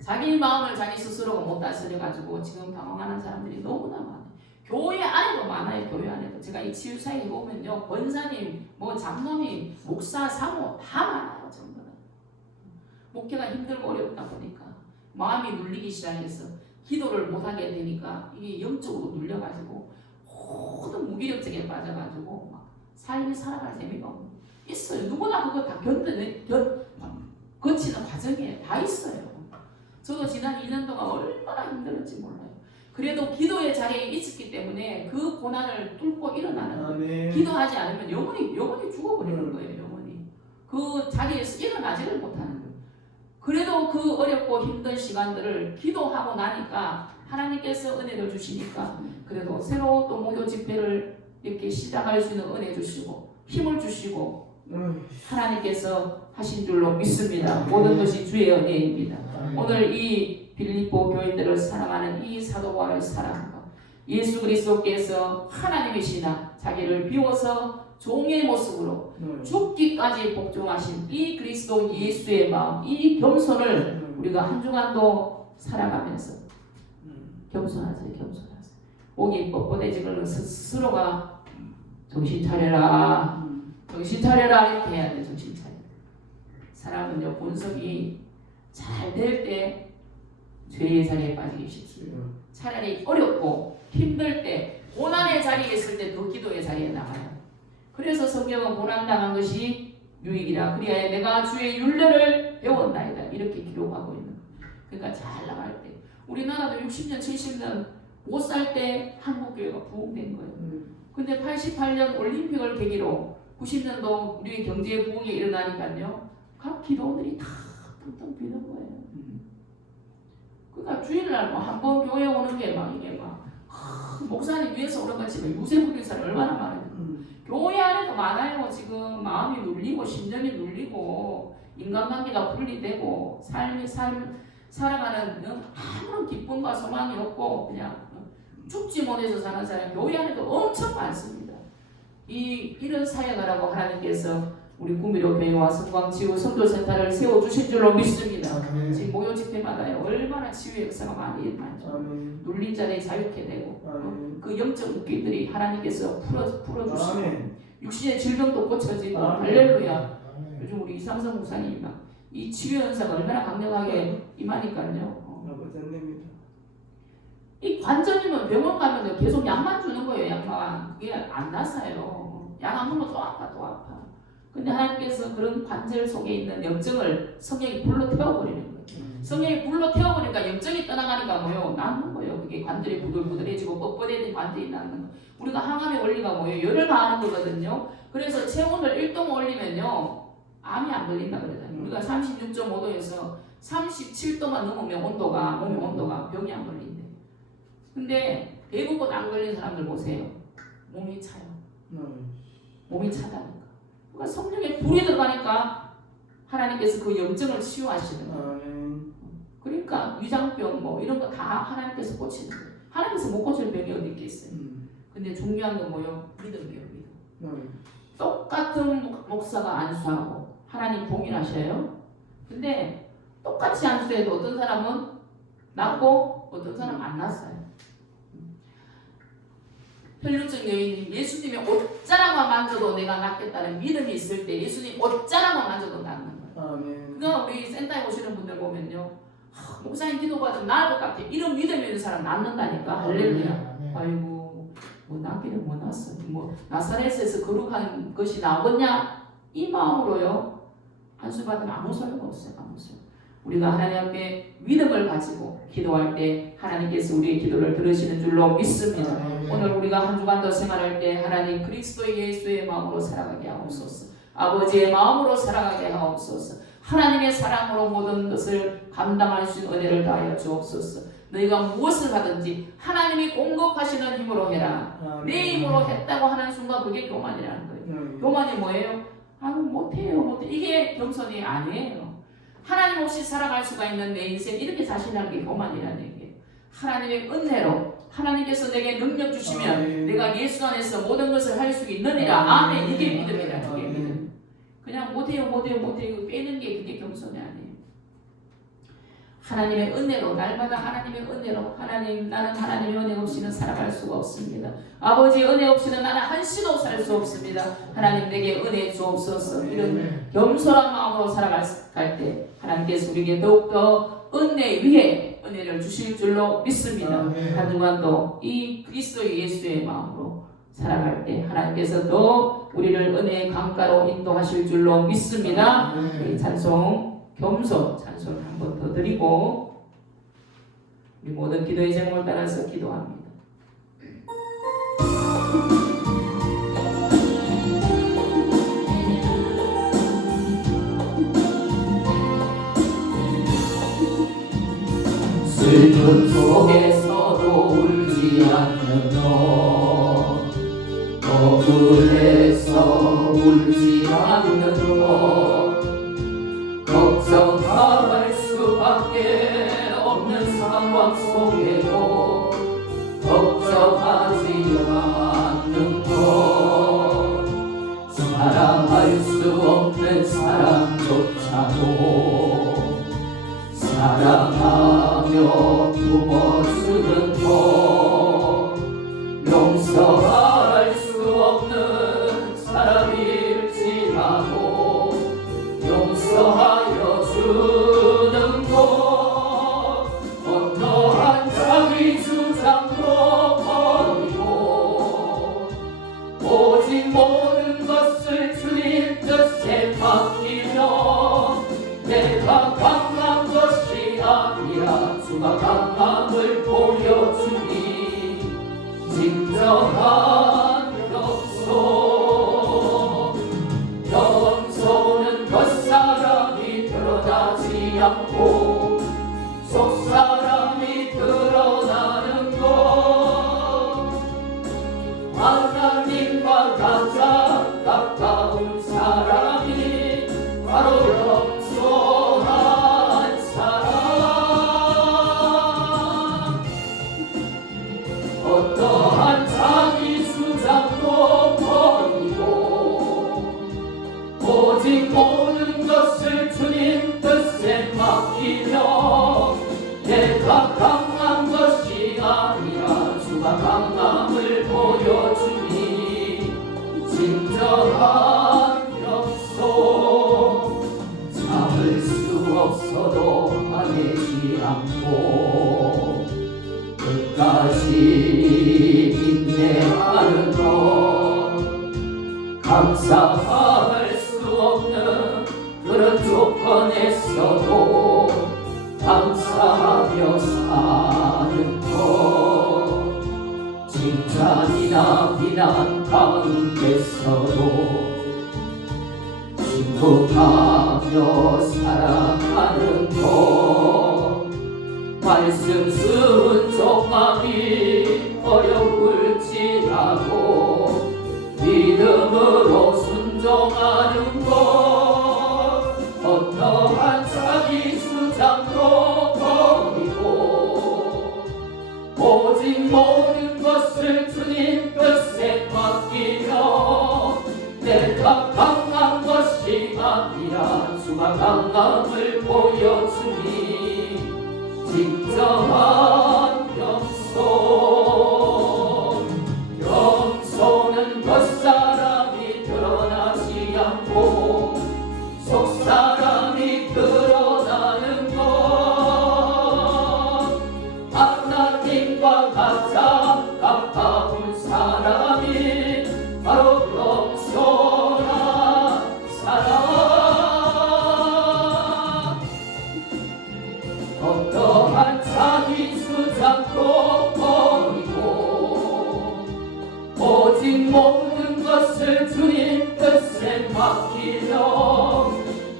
자기 마음을 자기 스스로가 못 다스려가지고 지금 방황하는 사람들이 너무나 많아요. 교회 안에도 많아요. 교회 안에도. 제가 이 치유사에 보면요. 권사님, 뭐 장로님, 목사, 사모 다 많아요. 전부 다. 목회가 힘들고 어렵다 보니까 마음이 눌리기 시작해서 기도를 못하게 되니까 이게 영적으로 눌려가지고 모든 무기력증에 빠져가지고 막 삶이 살아갈 재미가 있어요. 누구나 그거 다 거치는 과정이에요. 다 있어요. 저도 지난 2년 동안 얼마나 힘들었지 몰라요. 그래도 기도의 자리에 있었기 때문에 그 고난을 뚫고 일어나는 거예요. 기도하지 않으면 영원히 죽어버리는 거예요. 영원히 그 자리에서 일어나지를 못하는 거예요. 그래도 그 어렵고 힘든 시간들을 기도하고 나니까 하나님께서 은혜를 주시니까 그래도 새로 또 목요 집회를 이렇게 시작할 수 있는 은혜 주시고 힘을 주시고 하나님께서 하신 줄로 믿습니다. 모든 것이 주의 은혜입니다. 오늘 이 빌립보 교인들을 사랑하는 이 사도 바울의 사랑과 예수 그리스도께서 하나님이시나 자기를 비워서 종의 모습으로 죽기까지 복종하신 이 그리스도 예수의 마음, 이 겸손을 우리가 한 주간도 살아가면서 겸손하세요. 목이 뻣뻣해지고 스스로가 정신 차려라 이렇게 해야 돼. 정신 차려. 사람은요 본성이 잘 될 때 죄의 자리에 빠지기 쉽습니다. 차라리 어렵고 힘들 때 고난의 자리에 있을 때 더 기도의 자리에 나가요. 그래서 성경은 고난당한 것이 유익이라 그리하여 내가 주의 율례를 배웠나이다 이렇게 기록하고 있는 거예요. 그러니까 잘 나갈 때 우리나라도 60년 70년 못 살 때 한국교회가 부흥된 거예요. 근데 88년 올림픽을 계기로 90년도 우리 경제 부흥이 일어나니까요 각 기도원들이 다 텅텅 비는 거예요. 그러니까 주일날 뭐 한 번 교회 오는 게 막 이게 막 목사님 위에서 오는 것이 유세 부릴 사람이 얼마나 많아요. 교회 안에도 많아요. 지금 마음이 눌리고 심령이 눌리고 인간관계가 분리되고 삶 살아가는 아무런 기쁨과 소망이 없고 그냥 죽지 못해서 사는 사람이 교회 안에도 엄청 많습니다. 이런 사역하라고 하나님께서 우리 구미로 교회와 성광치유 선교센터를 세워주신 줄로 믿습니다. 지금 모여 집회마다요 얼마나 치유의 역사가 많이 많죠. 눌린 자리에 자유케 되고 그 영적 묶임들이 하나님께서 풀어주시고 육신의 질병도 고쳐지고 할렐루야. 요즘 우리 이상성 목사님이 이 치유 현상을 얼마나 강력하게 임하니까요. 이 관절이면 병원 가면 계속 약만 주는 거예요. 약만. 그게 안 났어요. 약 안 먹으면 또 아파. 근데 하나님께서 그런 관절 속에 있는 염증을 성령이 불로 태워버리는 거예요. 성령이 불로 태워버리니까 염증이 떠나가니까 뭐요? 낫는 거예요. 그게 관절이 부들부들해지고 뻣뻣해진 관절이 낫는 거예요. 우리가 항암의 원리가 뭐예요? 열을 가하는 거거든요. 그래서 체온을 1도 올리면요 암이 안 걸린다 그러잖아요. 우리가 36.5도에서 37도만 넘으면 몸의 온도가 병이 안 걸린대. 근데 대부분 안 걸린 사람들 보세요. 몸이 차요. 몸이 차다니까. 그러니까 성령에 불이 들어가니까 하나님께서 그 염증을 치유하시는 거예요. 그러니까 위장병 뭐 이런 거 다 하나님께서 고치는 거예요. 하나님께서 못 고칠 병이 어디 있겠어요. 근데 중요한 건 뭐예요? 믿음이에요. 믿음. 똑같은 목사가 안수하고 하나님 동일하셔요. 근데 똑같이 안수해도 어떤 사람은 낫고 어떤 사람은 안 낫어요. 혈루증 여인이 예수님이 옷자락만 만져도 내가 낫겠다는 믿음이 있을 때 예수님 옷자락만 만져도 낫는 거예요. 그러니까 우리 센터에 오시는 분들 보면요 목사님 기도받으면 나을 것 같아 이런 믿음이 있는 사람 낫는다니까. 할렐루야. 아이고 뭐 낫기는 뭐 낫어. 뭐 나사렛에서 거룩한 것이 나오겠냐 이 마음으로요 한수 받으면 아무 소용 없어요. 아무 소용. 우리가 하나님 앞에 믿음을 가지고 기도할 때 하나님께서 우리의 기도를 들으시는 줄로 믿습니다. 오늘 우리가 한 주간 더 생활할 때 하나님 그리스도 예수의 마음으로 살아가게 하옵소서. 아버지의 마음으로 살아가게 하옵소서. 하나님의 사랑으로 모든 것을 감당할 수 있는 은혜를 다하여 주옵소서. 너희가 무엇을 하든지 하나님이 공급하시는 힘으로 해라. 내 힘으로 했다고 하는 순간 그게 교만이라는 거예요. 교만이 뭐예요? 못해요. 이게 겸손이 아니에요. 하나님 없이 살아갈 수가 있는 내 인생 이렇게 자신하는 게 교만이라는 얘기예요. 하나님의 은혜로 하나님께서 내게 능력 주시면 내가 예수 안에서 모든 것을 할 수 있느니라. 아멘. 이게 믿음이라는 게 믿음. 그냥 못해요 빼는 게 그게 겸손이 아니에요. 하나님의 은혜로, 날마다 하나님의 은혜로, 하나님, 나는 하나님의 은혜 없이는 살아갈 수가 없습니다. 아버지 은혜 없이는 나는 한시도 살 수 없습니다. 하나님 내게 은혜 주옵소서. 이런 겸손한 마음으로 살아갈 때 하나님께서 우리에게 더욱더 은혜 위에 은혜를 주실 줄로 믿습니다. 한 주간도 이 그리스도 예수의 마음으로 살아갈 때 하나님께서 더 우리를 은혜의 강가로 인도하실 줄로 믿습니다. 우리 찬송, 겸손 찬송을 한 번 더 드리고 우리 모든 기도의 제목을 따라서 기도합니다. 슬픔 속에서도 울지 않는 너, 억울해서 울지 않는 너, 걱정할 수밖에 없는 상황 속에도 걱정하지 않는 것, 사랑할 수 없는 사람조차도 사랑하며 품어주는 것, 용서할 수 없는 사람일지라도 용서하여 주는 것, 어떠한 자기 주장도 버리고 오직 모든 것을 주님 뜻에 맡기며 내가 강한 것이 아니라 주가 강함을 보여주니 진정한 겸손, 겸손은 겉사람이 드러나지 않고 속사람이 드러나는 것, 하나님과 가장 가까운 사람이 바로 겸손한 사람, 어떠한 자기 주장도 버리고 오직 모든 것을 주님 뜻에 맡기며 내가 강한 것이 아니라 주가 강함을 보여주니 진정한 겸손, 참을 수 없어도 화내지 않고 끝까지 인내하는 것, 감사할 수 없는 그런 조건에서도 감사하며 사는 것, 칭찬이나 비난 가운데서도 충분하며 살아가는 것, 말씀 순종함이 어려울지라도 믿음으로 순종하는 것, 어떠한 자기 주장도 버리고 오직 모든 것을 주님 뜻에 맡기며 내가 강한 것이 아니라 주가 강함을 보여주니 진정한 겸손, 겸손은 겉사람이 드러나지 않고 속사람이 드러나는 것, 하나님과 가장 가까운 사람이 바로 겸손한 사람, 어떠한 자기 주장도 버리고 오직 모든 것을 주님 뜻에 맡기며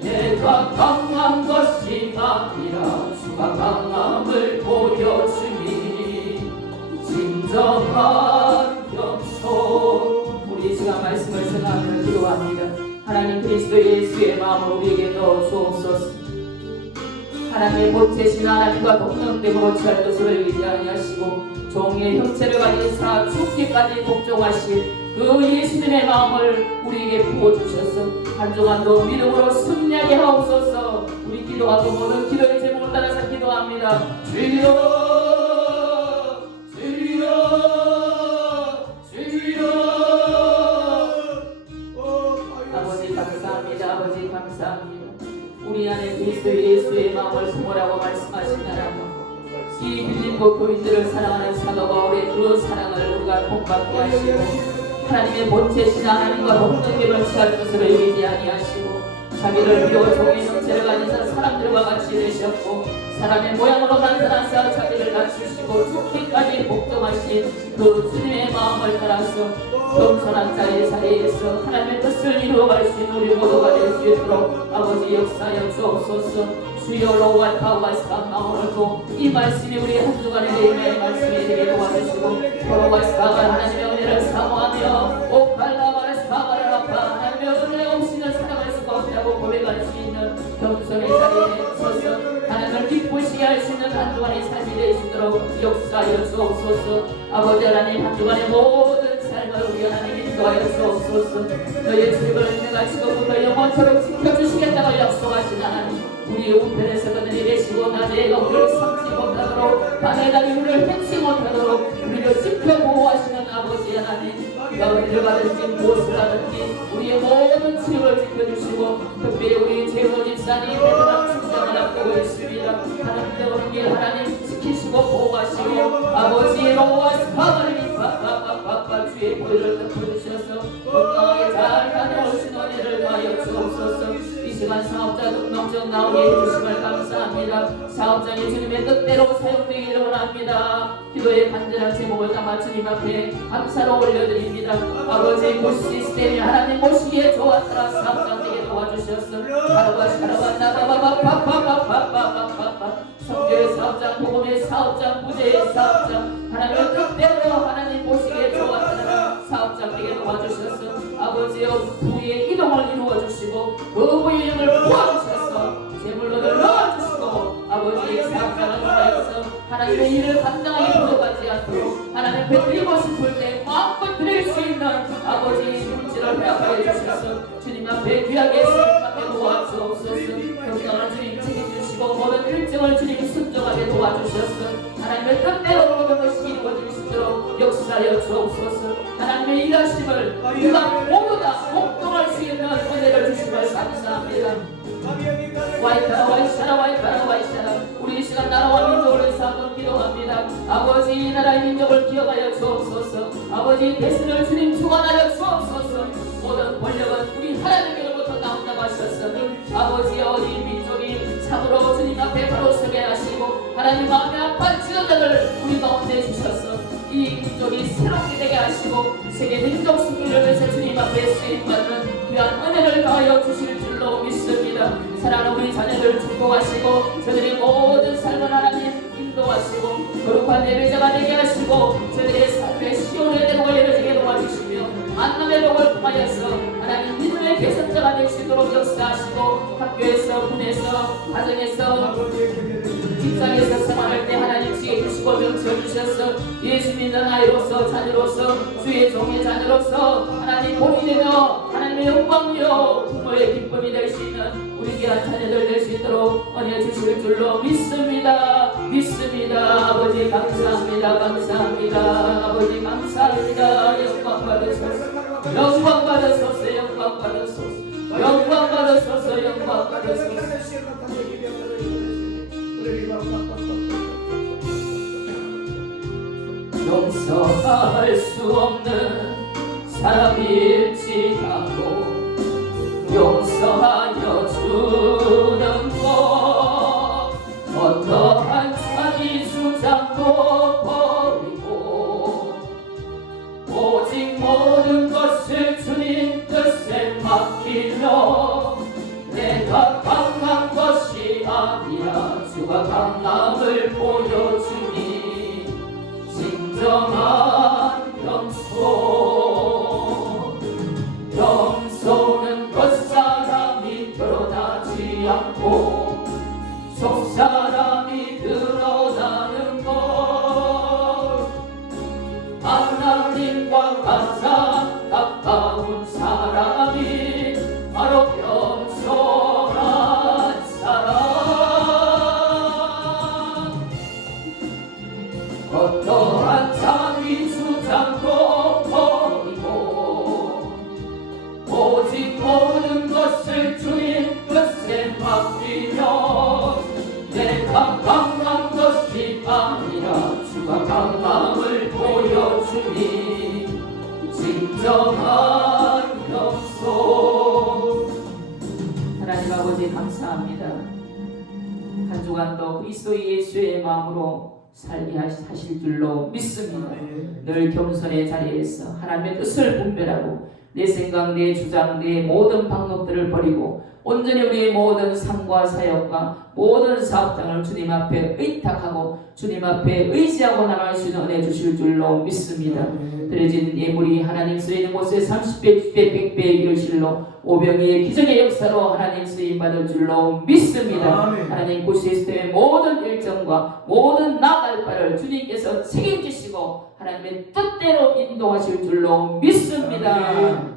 내가 강한 것이 아니라 주가 강함을 보여주니 진정한 겸손. 우리 시간 말씀을 전하며 기도합니다. 하나님 그리스도 예수의 마음을 우리에게 넣어 주옵소서. 하나님의 보채신 하나님과 동등됨으로 취할 것을 의지 아니하시고 종의 형체를 가진 사 죽기까지 복종하실 그 예수님의 마음을 우리에게 부어주셔서 한 주간도 믿음으로 승리하게 하옵소서. 우리 기도하고 모든 기도의 제목을 따라서 기도합니다. 기도합니다. 주여 아버지 감사합니다. 아버지 감사합니다. 우리 안에 그리스도 예수의 마음을 품으라고 말씀하시나라고 이 빌립보 교인들을 사랑하는 사도 바울의 그 사랑을 우리가 본받게 하시고 하나님의 본체신 하나님과 동등됨을 취할 것으로 여기지 아니하시고 자기를 비워 종의 형체를 가진 사람들과 같이 되셨고 사람의 모양으로 나타나서 자기를 낮추시고 죽기까지 복종하신 그 주님의 마음을 따라서 겸손한 자의 자리에서 하나님의 뜻을 이루어갈 수 있는 우리 모두가 될 수 있도록 아버지 역사여 주옵소서. 주여 로와이카와스카 오늘도 이 말씀이 우리 한 주간의 내일의 말씀이 되게 도와주시고 로와이스카가 하나님의 은혜를 사모하며 오칼라바레스카바를 아파 하나님의 은혜 없이는 살아갈 수가 없다고 고백할 수 있는 겸손의 자리에 서서 하나님을 기쁘시게 할 수 있는 한 주간의 삶이 되시도록 역사하여 주옵소서. 아버지 하나님 한 주간의 모든 삶을 우리 하나님 인도하여 주옵소서. 너의 주님을 내가 지금부터 영원토록 지켜주시겠다고 약속하신 하나님 우리의 우편에서 그들이 계시고 낮에 우리를 삼지 못하도록 밤에 달이 우리를 ಹೆಚ್ಚ지 못하도록 우리를 지켜 보호하시는 아버지 하나님 우리가 어디를 가든지 무엇을 하든지 우리의 모든 치료를 지켜주시고 특별히 우리 재훈 집사님 베트남 축장을 앞두고 있습니다. 하나님의 오는 길 하나님 지키시고 보호하시고 아버지의 로와스 파마리 파파파파파 주의 보혈을 덮어주셔서 건강하게 잘 다녀오신 은혜를 하여 주옵소서. 이 시간 사업자 등록증 나오게 해주심을 감사합니다. 사업장이 주님의 뜻대로 사용되기를 원합니다. 기도의 간절한 제목을 담아 주님 앞에 감사로 올려드립니다. 아버지 그 시스템이 하나님 보시기에 좋았더라 사업장 되게 도와주셨어. 하루가 나바바바바바바바바바바 성교의 사업장, 복음의 사업장, 부재의 사업장 하나님의 뜻대로 하나님 보시기에 좋았더라 사업장 되게 도와주셨어. 아버지여 부의 이동을 이루어주시고 그 부의 이름을 부어주셔서 제물로를 넣어주시고 아버지의 사업장을 통하여서 하나님의 일을 감당하기 부족하지 않도록 하나님 베드리고 싶을 때 마음껏 드릴 수 있는 아버지의 물질을 회복하여 주셔서 주님 앞에 귀하게 주님 앞에 도와주옵소서. 경건한 주님 책임주시고 모든 일정을 주님 순종하게 도와주셔서 하나님의 뜻대로 모든 것이 이루어질 수 있도록 역사하여 주옵소서. 하나님의 일하심을 우리가 모두 다 복종할 수 있는 은혜를 주심을 감사합니다. 와이카라 우리 이 시간 나라와 민족을 위해서 한번 기도합니다. 아버지 이 나라의 민족을 기억하여 주옵소서. 아버지 대신을 주님 주관하여 주옵소서. 모든 권력은 우리 하나님께로부터 나온다고 하셨으니 아버지 어디 민족이 참으로 주님 앞에 바로 서게 하시고 하나님 마음에 아픈 지도자를 우리 가운데 주셔서 이 민족이 새롭게 되게 하시고 세계 민족 승리를 위해서 주님 앞에 쓰임받는 귀한 은혜를 더하여 주실 줄로 믿습니다. 사랑하는 우리 자녀들을 축복하시고 저들의 모든 삶을 하나님 인도하시고 거룩한 예배자가 되게 하시고 저들의 삶의 시온의 대목을 이루어지게 도와주시며 만남의 복을 통하여서 하나님 믿음의 개선자가 되시도록 역사하시고 학교에서 군에서 가정에서 직장에서 생활할 때 하나님 지혜 주시고 명철 주셔서 예수 믿는 아이로서 자녀로서 주의 종의 자녀로서 하나님 복이 되며 하나님의 영광이요 부모의 기쁨이 될 수 있는 우리 귀한 자녀들 될 수 있도록 은혜 주실 줄로 믿습니다. 아버지 감사합니다. 아버지 감사합니다. 영광 받으소서. 용서할 수 없는 사람일지라도 용서하여 주는 것 어떠한 자기 주장도 버리고 오직 모든 것을 주님 뜻에 맡기며 내가 강한 것이 아니라 주가 강함을 보여주니 진정한 영소는 그 사람이 오직 모든 것을 주님 뜻에 맡기며 내가 강한 것이 아니라 주가 강함을 보여주니 진정한 겸손. 하나님 아버지 감사합니다. 한 주간도 그리스도 예수의 마음으로 살게 하실 줄로 믿습니다. 늘 겸손의 자리에서 하나님의 뜻을 분별하고 내 생각, 내 주장, 내 모든 방법들을 버리고 온전히 우리의 모든 삶과 사역과 모든 사업장을 주님 앞에 의탁하고 주님 앞에 의지하고 나갈 수 있는 은혜 주실 줄로 믿습니다. 드려진 예물이 하나님 쓰이는 곳에 30배, 10배, 100배 이르실로 오병이의 기적의 역사로 하나님 쓰임받을 줄로 믿습니다. 하나님 구시스템의 모든 일정과 모든 나갈 바를 주님께서 책임지시고 하나님의 뜻대로 인도하실 줄로 믿습니다.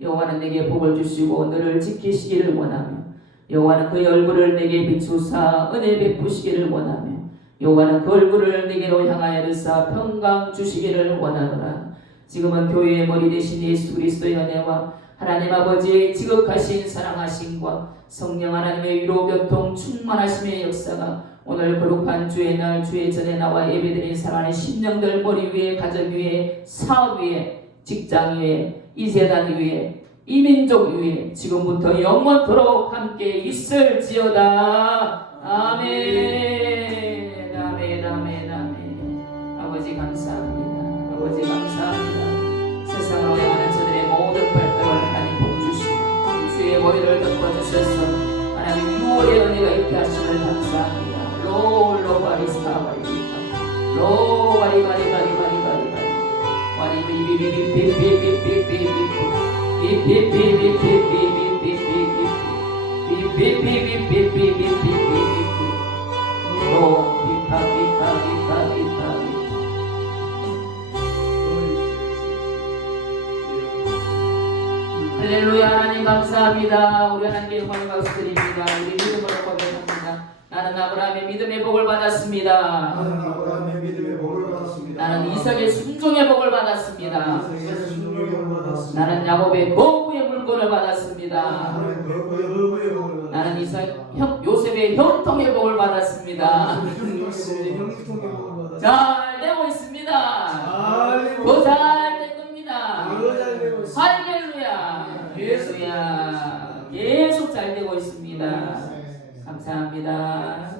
여호와는 내게 복을 주시고 너를 지키시기를 원하며 여호와는 그의 얼굴을 내게 비추사 은혜 베푸시기를 원하며 여호와는 그 얼굴을 내게로 향하여 이르사 평강 주시기를 원하노라. 지금은 교회의 머리 되신 예수 그리스도의 은혜와 하나님 아버지의 지극하신 사랑하심과 성령 하나님의 위로 교통 충만하심의 역사가 오늘 거룩한 주의 날 주의 전에 나와 예배드린 사랑하는 심령들 머리 위에 가정 위에 사업 위에 직장 위에 이 세상 위에 이 민족 위에 지금부터 영원토록 함께 있을지어다. 아멘. 아멘. 아멘. 아멘. 아버지 감사합니다. 아버지 감사합니다. 세상으로 향하는 저들의 모든 발걸음을 하나님 복주시고 주의 머리를 덮어주셔서 하나님 6월의 은혜가 있게 하심을 감사합니다. 로바리스타바리비타 로바리바리바리바리바리바리 할렐루야. 하나님 감사합니다. 우리 하나님께 영광을 박수드립니다. 우리 믿음으로 고백합니다. 나는 아브라함의 믿음의 복을 받았습니다. 나는 아브라함의 믿음의 복을 받았습니다. 나는 이삭의 순종의 복을 받았습니다. 이삭의 순종의 복을 받았습니다. 나는 야곱의 거부의 물건을 받았습니다. 나는 거부의 복을 받았습니다. 나는 요셉의 형통의 복을 받았습니다. 요셉의 형통의 복을 받았습니다. 잘 되고 있습니다. 더 잘 될 겁니다. 할렐루야. 할렐루야. 계속 잘 되고 있습니다. 감사합니다.